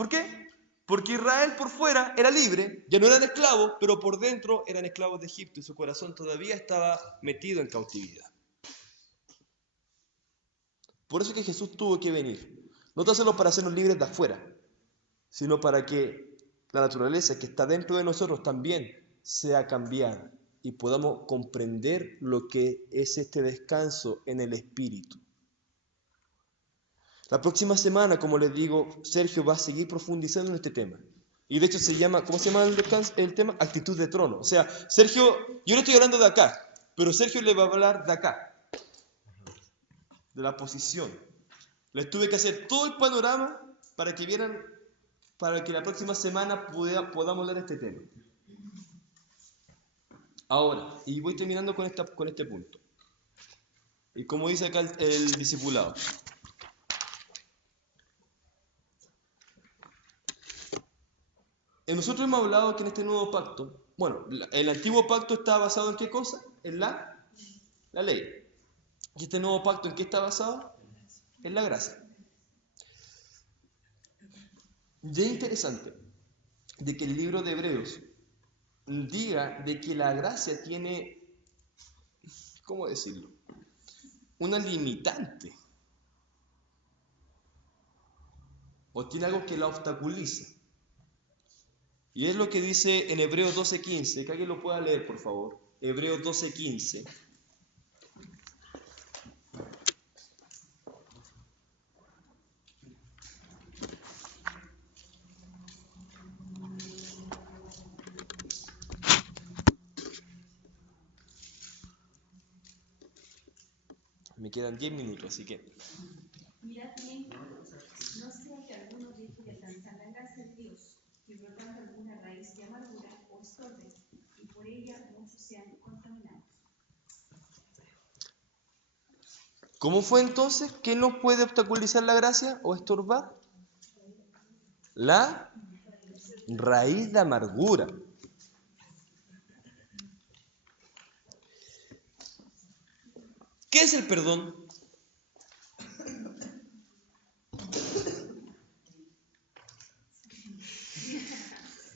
¿Por qué? Porque Israel por fuera era libre, ya no eran esclavos, pero por dentro eran esclavos de Egipto y su corazón todavía estaba metido en cautividad. Por eso es que Jesús tuvo que venir. No tan solo para hacernos libres de afuera, sino para que la naturaleza que está dentro de nosotros también sea cambiada y podamos comprender lo que es este descanso en el Espíritu. La próxima semana, como les digo, Sergio va a seguir profundizando en este tema. Y de hecho se llama, ¿cómo se llama el tema? Actitud de trono. O sea, Sergio, yo le estoy hablando de acá, pero Sergio le va a hablar de acá, de la posición. Les tuve que hacer todo el panorama para que vieran, para que la próxima semana podamos leer este tema. Ahora, y voy terminando con este punto. Y como dice acá el discipulado. Nosotros hemos hablado que en este nuevo pacto, bueno, el antiguo pacto está basado en qué cosa? En la ley. ¿Y este nuevo pacto en qué está basado? En la gracia. Y es interesante de que el libro de Hebreos diga de que la gracia tiene, ¿cómo decirlo? Una limitante. O tiene algo que la obstaculiza. Y es lo que dice en Hebreos 12:15, que alguien lo pueda leer, por favor. Hebreos 12:15. Me quedan 10 minutos, así que... Mirad bien, no sea que alguno deje de alcanzar la gracia de Dios, que brotando alguna raíz de amargura o estorbe, y por ella muchos sean contaminados. ¿Cómo fue entonces? ¿Qué nos puede obstaculizar la gracia o estorbar? La raíz de amargura. ¿Qué es el perdón?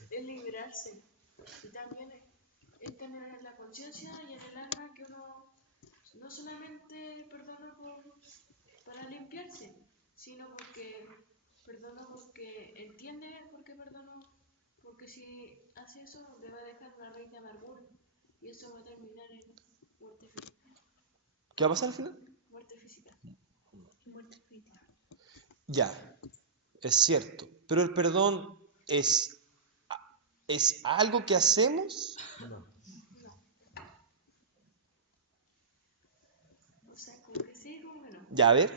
Es liberarse y también es tener la conciencia y en el alma que uno no solamente perdona para limpiarse, sino porque perdona porque entiende por qué perdonó, porque si hace eso le va a dejar una raíz de amargura y eso va a terminar en muerte física. ¿Qué va a pasar al final? Muerte física. Muerte física. Ya, es cierto. Pero el perdón es algo que hacemos. No. O sea, como que sí, como que no. Ya, a ver.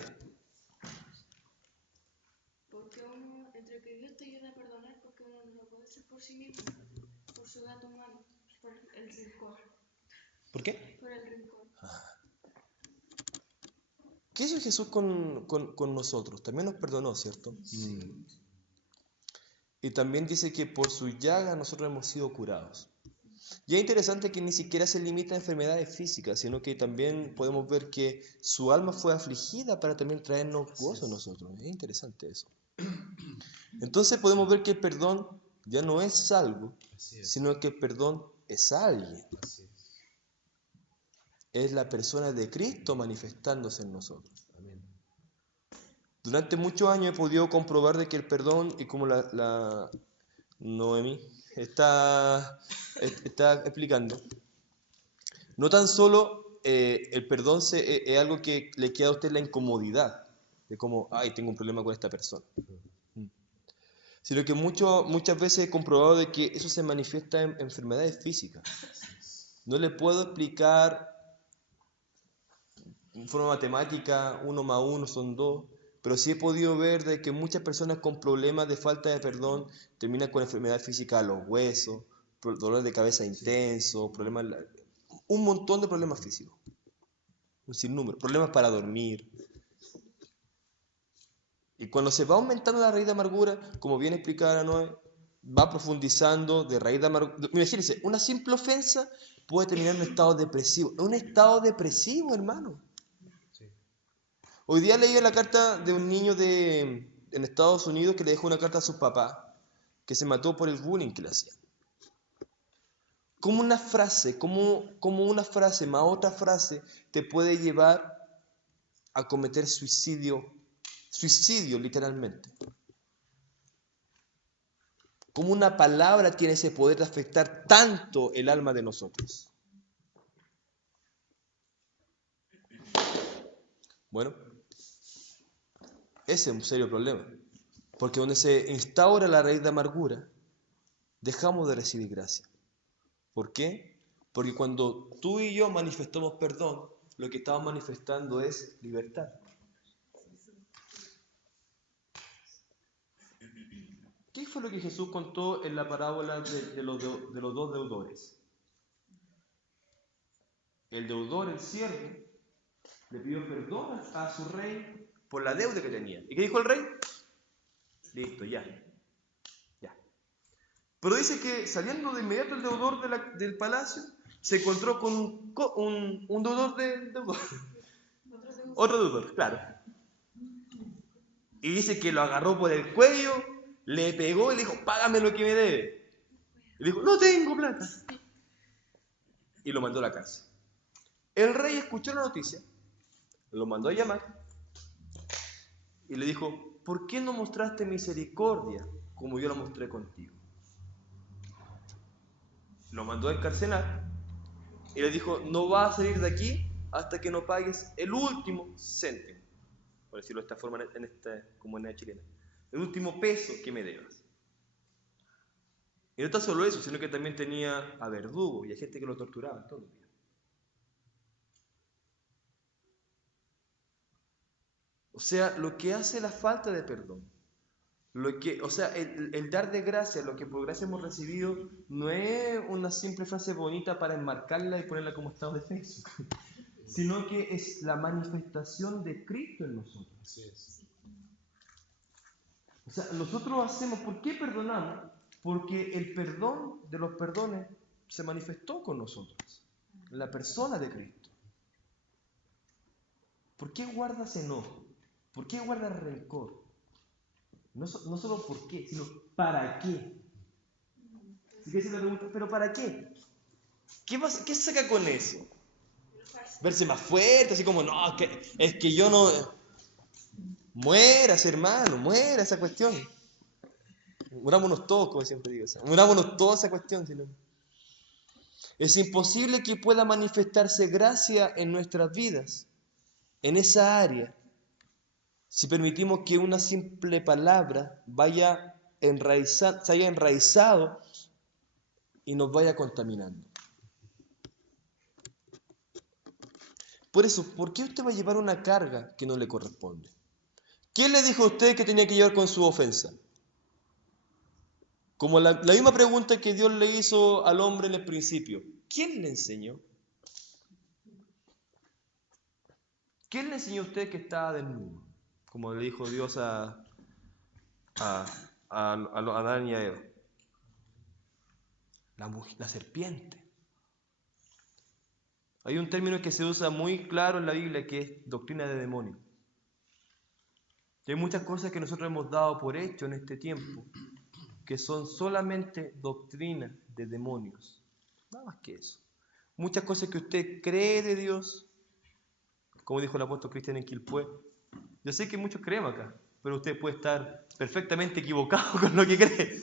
Porque uno, entre que Dios te ayuda a perdonar, porque uno no puede ser por sí mismo, por su gato humano, por el rencor. ¿Por qué? Por el rencor. ¿Qué hizo Jesús con nosotros? También nos perdonó, ¿cierto? Sí. Y también dice que por su llaga nosotros hemos sido curados. Y es interesante que ni siquiera se limita a enfermedades físicas, sino que también podemos ver que su alma fue afligida para también traernos gozo a nosotros. Es interesante eso. Entonces podemos ver que el perdón ya no es algo, Así es. sino que el perdón es alguien. Así es. Es la persona de Cristo manifestándose en nosotros. Amén. Durante muchos años he podido comprobar de que el perdón, y como la Noemí está explicando, no tan solo el perdón es algo que le queda a usted la incomodidad, de como, ay, tengo un problema con esta persona. Sino que muchas veces he comprobado de que eso se manifiesta en enfermedades físicas. No le puedo explicar en forma matemática, 1 más 1 son 2, pero sí he podido ver de que muchas personas con problemas de falta de perdón terminan con enfermedad física a los huesos, dolor de cabeza intenso, problemas, un montón de problemas físicos, un sinnúmero, problemas para dormir. Y cuando se va aumentando la raíz de amargura, como bien explicaba Noé, va profundizando de raíz de amargura. Imagínense, una simple ofensa puede terminar en un estado depresivo. Un estado depresivo, hermano. Sí. Hoy día leí la carta de un niño de en Estados Unidos que le dejó una carta a su papá que se mató por el bullying que le hacían. Como una frase más otra frase te puede llevar a cometer suicidio literalmente. Como una palabra tiene ese poder de afectar tanto el alma de nosotros. Bueno, ese es un serio problema, porque donde se instaura la raíz de amargura, dejamos de recibir gracia. ¿Por qué? Porque cuando tú y yo manifestamos perdón, lo que estamos manifestando es libertad. ¿Qué fue lo que Jesús contó en la parábola de los dos deudores? El deudor, el siervo, le pidió perdón a su rey por la deuda que tenía. ¿Y qué dijo el rey? Listo, ya. Pero dice que saliendo de inmediato el deudor del palacio, se encontró con un deudor del deudor. Otro deudor, claro. Y dice que lo agarró por el cuello, le pegó y le dijo, págame lo que me debe. Y le dijo, no tengo plata. Y lo mandó a la cárcel. El rey escuchó la noticia, lo mandó a llamar y le dijo, ¿por qué no mostraste misericordia como yo la mostré contigo? Lo mandó a encarcelar y le dijo, no vas a salir de aquí hasta que no pagues el último céntimo, por decirlo de esta forma en esta comunidad chilena, el último peso que me debas. Y no está solo eso, sino que también tenía a verdugos y a gente que lo torturaba todo el día. O sea, lo que hace la falta de perdón, el dar de gracia, lo que por gracia hemos recibido, no es una simple frase bonita para enmarcarla y ponerla como estado de Facebook, sino que es la manifestación de Cristo en nosotros. Así es. O sea, nosotros hacemos, ¿por qué perdonamos? Porque el perdón de los perdones se manifestó con nosotros, en la persona de Cristo. ¿Por qué guardas enojo? ¿Por qué guardas rencor? No solo por qué, sino para qué. Si quieres la pregunta, ¿pero para qué? ¿Qué saca con eso? Verse más fuerte, así como, no, es que yo no... Mueras, hermano, muera esa cuestión. Murámonos todos, como siempre digo. Murámonos todos esa cuestión. Si no. Es imposible que pueda manifestarse gracia en nuestras vidas, en esa área, si permitimos que una simple palabra se haya enraizado y nos vaya contaminando. Por eso, ¿por qué usted va a llevar una carga que no le corresponde? ¿Quién le dijo a usted que tenía que llevar con su ofensa? Como la misma pregunta que Dios le hizo al hombre en el principio. ¿Quién le enseñó? ¿Quién le enseñó a usted que estaba desnudo? Como le dijo Dios a Adán y a Eva. La serpiente. Hay un término que se usa muy claro en la Biblia que es doctrina de demonio. Y hay muchas cosas que nosotros hemos dado por hecho en este tiempo que son solamente doctrina de demonios. Nada más que eso. Muchas cosas que usted cree de Dios, como dijo el apóstol Cristian en Quilpué. Yo sé que muchos creemos acá, pero usted puede estar perfectamente equivocado con lo que cree.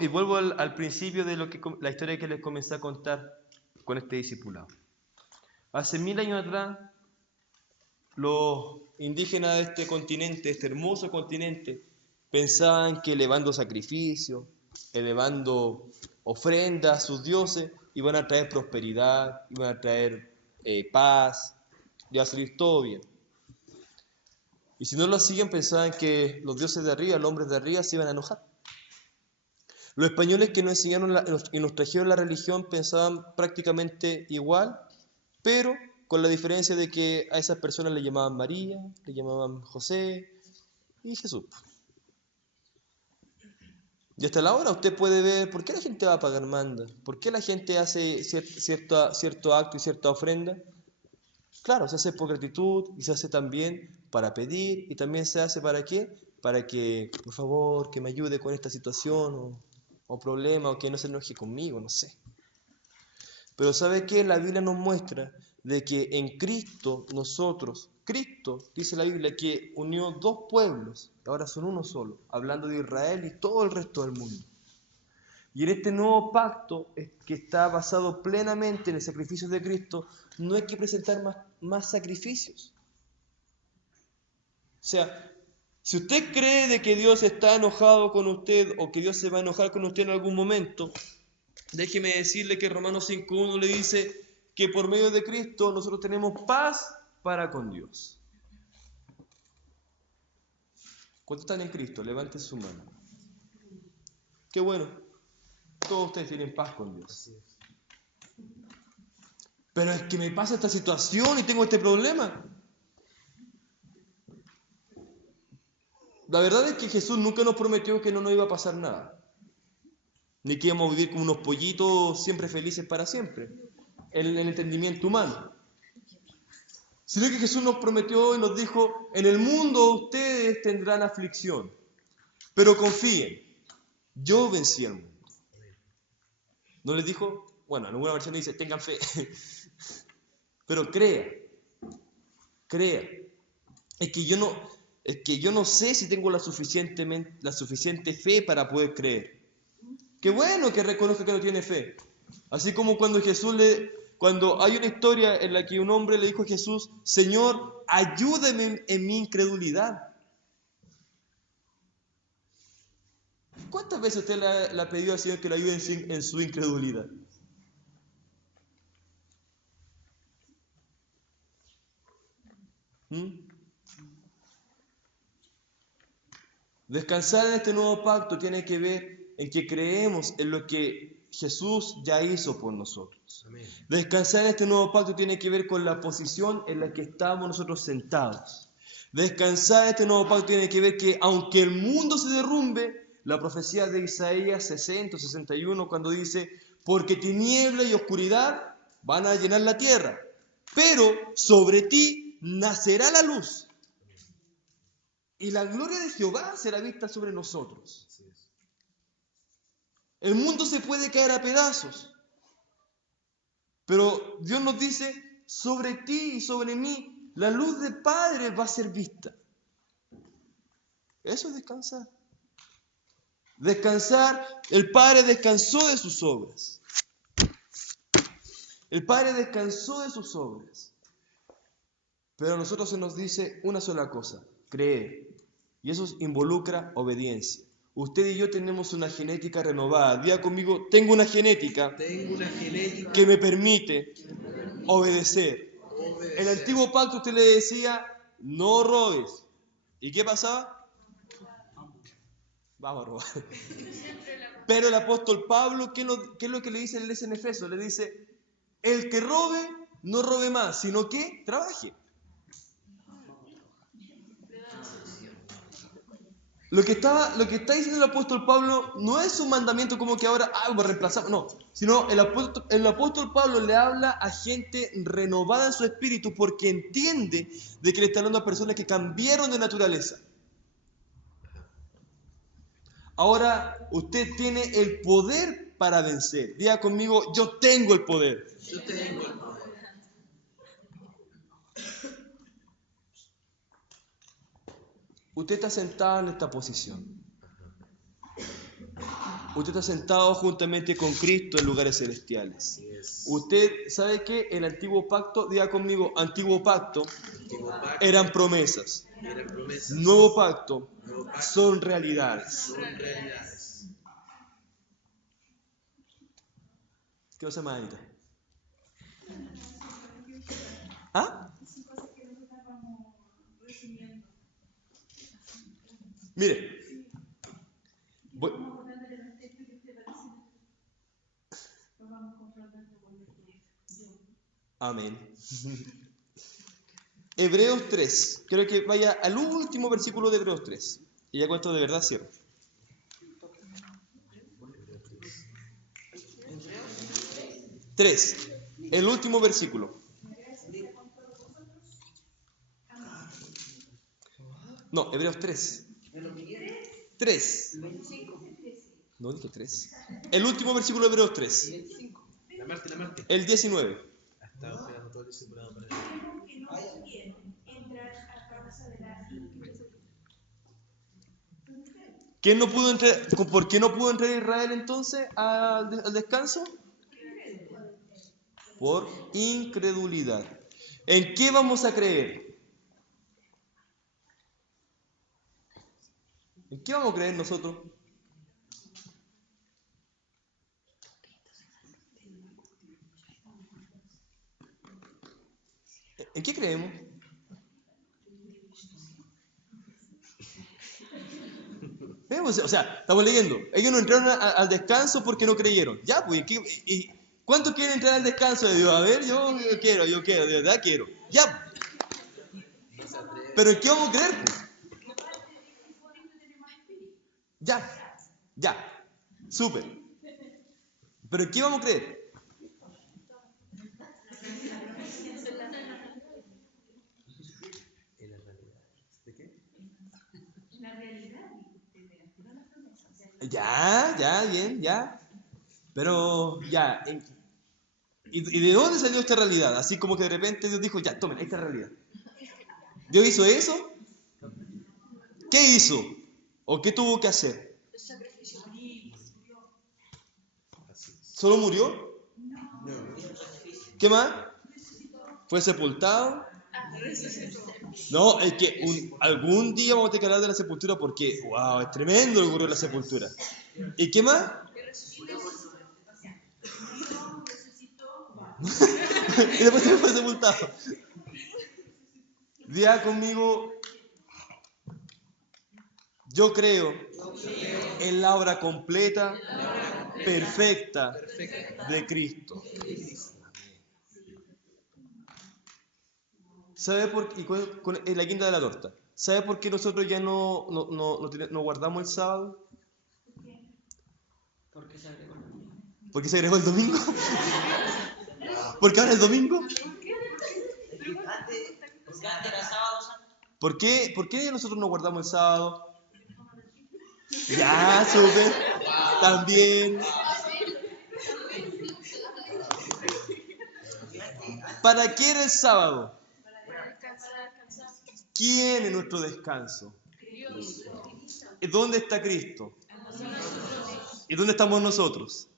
Y vuelvo al principio de la historia que les comencé a contar con este discipulado. Hace 1000 años atrás, los indígenas de este continente, este hermoso continente, pensaban que elevando sacrificios, elevando ofrendas a sus dioses, iban a traer prosperidad, iban a traer paz, iba a salir todo bien. Y si no lo hacían, pensaban que los dioses de arriba, los hombres de arriba, se iban a enojar. Los españoles que nos enseñaron y nos trajeron la religión pensaban prácticamente igual, pero con la diferencia de que a esas personas le llamaban María, le llamaban José y Jesús. Y hasta la hora usted puede ver por qué la gente va a pagar manda, por qué la gente hace cierto acto y cierta ofrenda. Claro, se hace por gratitud y se hace también para pedir y también se hace ¿para qué? Para que, por favor, que me ayude con esta situación o problema o que no se enoje conmigo, no sé. Pero ¿sabe qué? La Biblia nos muestra de que en Cristo nosotros, Cristo, dice la Biblia, que unió dos pueblos, ahora son uno solo, hablando de Israel y todo el resto del mundo. Y en este nuevo pacto, que está basado plenamente en el sacrificio de Cristo, no hay que presentar más sacrificios. O sea, si usted cree de que Dios está enojado con usted o que Dios se va a enojar con usted en algún momento, déjeme decirle que Romanos 5.1 le dice que por medio de Cristo nosotros tenemos paz para con Dios. ¿Cuántos están en Cristo? Levanten su mano. Qué bueno. Todos ustedes tienen paz con Dios. Pero es que me pasa esta situación y tengo este problema. La verdad es que Jesús nunca nos prometió que no nos iba a pasar nada. Ni que íbamos a vivir como unos pollitos siempre felices para siempre. En el entendimiento humano. Sino que Jesús nos prometió y nos dijo, en el mundo ustedes tendrán aflicción. Pero confíen, yo vencí al mundo. ¿No les dijo? Bueno, en alguna versión dice, tengan fe. Pero crea. Es que yo no sé si tengo la suficiente fe para poder creer. Qué bueno que reconozca que no tiene fe. Así como cuando hay una historia en la que un hombre le dijo a Jesús, Señor, ayúdame en mi incredulidad. ¿Cuántas veces usted le ha pedido al Señor que le ayude en su incredulidad? Descansar en este nuevo pacto tiene que ver en que creemos en lo que Jesús ya hizo por nosotros. Amén. Descansar en este nuevo pacto tiene que ver con la posición en la que estamos nosotros sentados. Descansar en este nuevo pacto tiene que ver que aunque el mundo se derrumbe, la profecía de Isaías 60-61 cuando dice, porque tiniebla y oscuridad van a llenar la tierra, pero sobre ti nacerá la luz. Y la gloria de Jehová será vista sobre nosotros. Así es. El mundo se puede caer a pedazos, pero Dios nos dice, sobre ti y sobre mí, la luz del Padre va a ser vista. Eso es descansar. Descansar, el Padre descansó de sus obras. El Padre descansó de sus obras. Pero a nosotros se nos dice una sola cosa, creer. Y eso involucra obediencia. Usted y yo tenemos una genética renovada. Diga conmigo, tengo una genética que me permite obedecer. En el antiguo pacto usted le decía, no robes. ¿Y qué pasaba? Vamos a robar. Pero el apóstol Pablo, ¿qué es lo que le dice en Efesios? Le dice, el que robe, no robe más, sino que trabaje. Lo que está diciendo el apóstol Pablo no es un mandamiento como que ahora algo reemplazamos, no, sino el apóstol Pablo le habla a gente renovada en su espíritu porque entiende de que le está hablando a personas que cambiaron de naturaleza. Ahora usted tiene el poder para vencer. Diga conmigo, yo tengo el poder. Yo tengo el poder. Usted está sentado en esta posición. Usted está sentado juntamente con Cristo en lugares celestiales. Así es. Usted sabe que el antiguo pacto, diga conmigo, antiguo pacto, eran promesas. Eran promesas. Nuevo pacto Nuevo pacto. son realidades. Son realidades. ¿Qué pasa, manita? ¿Ah? Mire, amén. Hebreos 3. Quiero que vaya al último versículo de Hebreos 3. Y ya con esto de verdad cierro. El último versículo. No, Hebreos 3. 3. No, dije 3. El último versículo de Hebreos 3. La Marte. El 19. Estaba esperando todo el discipulado para eso. Que no pudieron entrar a causa de la incredulidad. ¿Quién no pudo entrar? ¿Por qué no pudo entrar Israel entonces al descanso? Por incredulidad. ¿En qué vamos a creer? ¿En qué vamos a creer nosotros? ¿En qué creemos? O sea, estamos leyendo. Ellos no entraron al descanso porque no creyeron. Ya, pues, ¿y cuántos quieren entrar al descanso de Dios? A ver, yo quiero, de verdad quiero. Ya. ¿Pero en qué vamos a creer? Ya. Súper. ¿Pero en qué vamos a creer? En la realidad. ¿De qué? La realidad de la promesa. O sea, Ya, bien, ya. Pero, ya. ¿Y de dónde salió esta realidad? Así como que de repente Dios dijo, ya, tomen, esta realidad. ¿Dios hizo eso? ¿Qué hizo? ¿O qué tuvo que hacer? El sacrificio. ¿Solo murió? ¿Qué más? ¿Fue sepultado? No, es que algún día vamos a tener que hablar de la sepultura porque, wow, es tremendo lo que ocurrió en la sepultura. ¿Y qué más? Y después fue sepultado. Diga conmigo, yo creo en la obra completa, perfecta de Cristo. ¿Sabe por qué? En la guinda de la torta. ¿Sabe por qué nosotros ya no guardamos el sábado? Porque se agregó el domingo. ¿Por qué se agregó el domingo? ¿Por qué ahora es domingo? Porque antes era sábado santo. ¿Por qué nosotros no guardamos el sábado? Ya, súper. También. ¿Para qué era el sábado? Descansar. ¿Quién es nuestro descanso? ¿Y dónde está Cristo? ¿Y dónde estamos nosotros?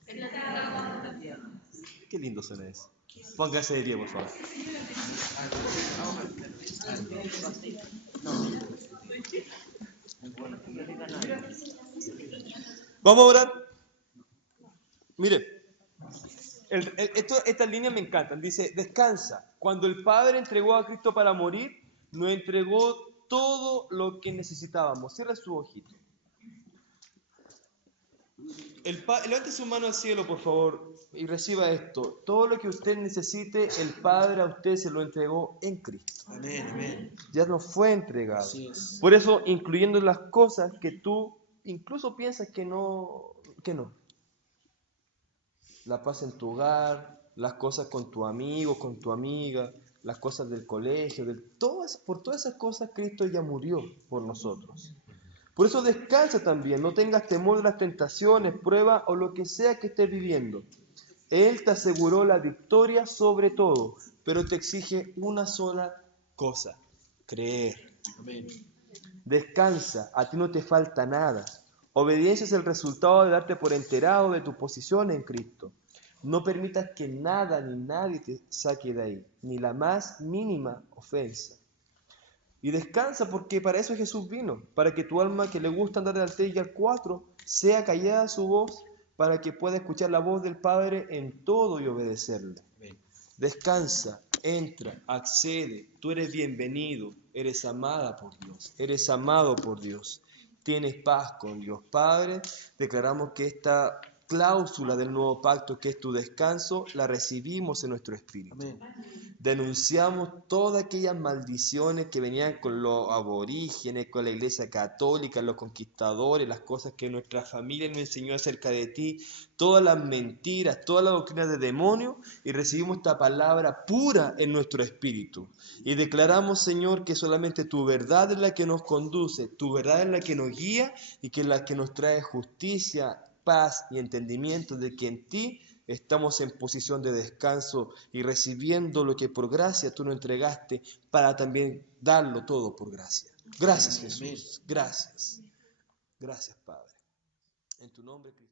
Qué lindo suena eso. Póngase de pie, por favor. Vamos a orar. Mire, estas líneas me encantan. Dice, descansa. Cuando el Padre entregó a Cristo para morir, nos entregó todo lo que necesitábamos. Cierra su ojito. Levante su mano al cielo, por favor, y reciba esto. Todo lo que usted necesite, el Padre a usted se lo entregó en Cristo. Amén. Ya nos fue entregado. Así es. Por eso, incluyendo las cosas que tú incluso piensas que no. La paz en tu hogar, las cosas con tu amigo, con tu amiga, las cosas del colegio, por todas esas cosas Cristo ya murió por nosotros. Por eso descansa también, no tengas temor de las tentaciones, pruebas o lo que sea que estés viviendo. Él te aseguró la victoria sobre todo, pero te exige una sola cosa, creer. Amén. Descansa, a ti no te falta nada. Obediencia es el resultado de darte por enterado de tu posición en Cristo. No permitas que nada ni nadie te saque de ahí, ni la más mínima ofensa. Y descansa porque para eso Jesús vino, para que tu alma que le gusta andar al 3 y al 4 sea callada su voz, para que pueda escuchar la voz del Padre en todo y obedecerle. Amén. Descansa, entra, accede, tú eres bienvenido, eres amada por Dios, eres amado por Dios, tienes paz con Dios. Padre, declaramos que esta cláusula del nuevo pacto, que es tu descanso, la recibimos en nuestro espíritu. Amén. Denunciamos todas aquellas maldiciones que venían con los aborígenes, con la Iglesia Católica, los conquistadores, las cosas que nuestra familia nos enseñó acerca de ti, todas las mentiras, todas las doctrinas de demonios, y recibimos esta palabra pura en nuestro espíritu. Y declaramos, Señor, que solamente tu verdad es la que nos conduce, tu verdad es la que nos guía y que es la que nos trae justicia, paz y entendimiento de que en ti estamos en posición de descanso y recibiendo lo que por gracia tú nos entregaste para también darlo todo por gracia. Gracias, Jesús. Gracias. Gracias, Padre. En tu nombre, Cristo.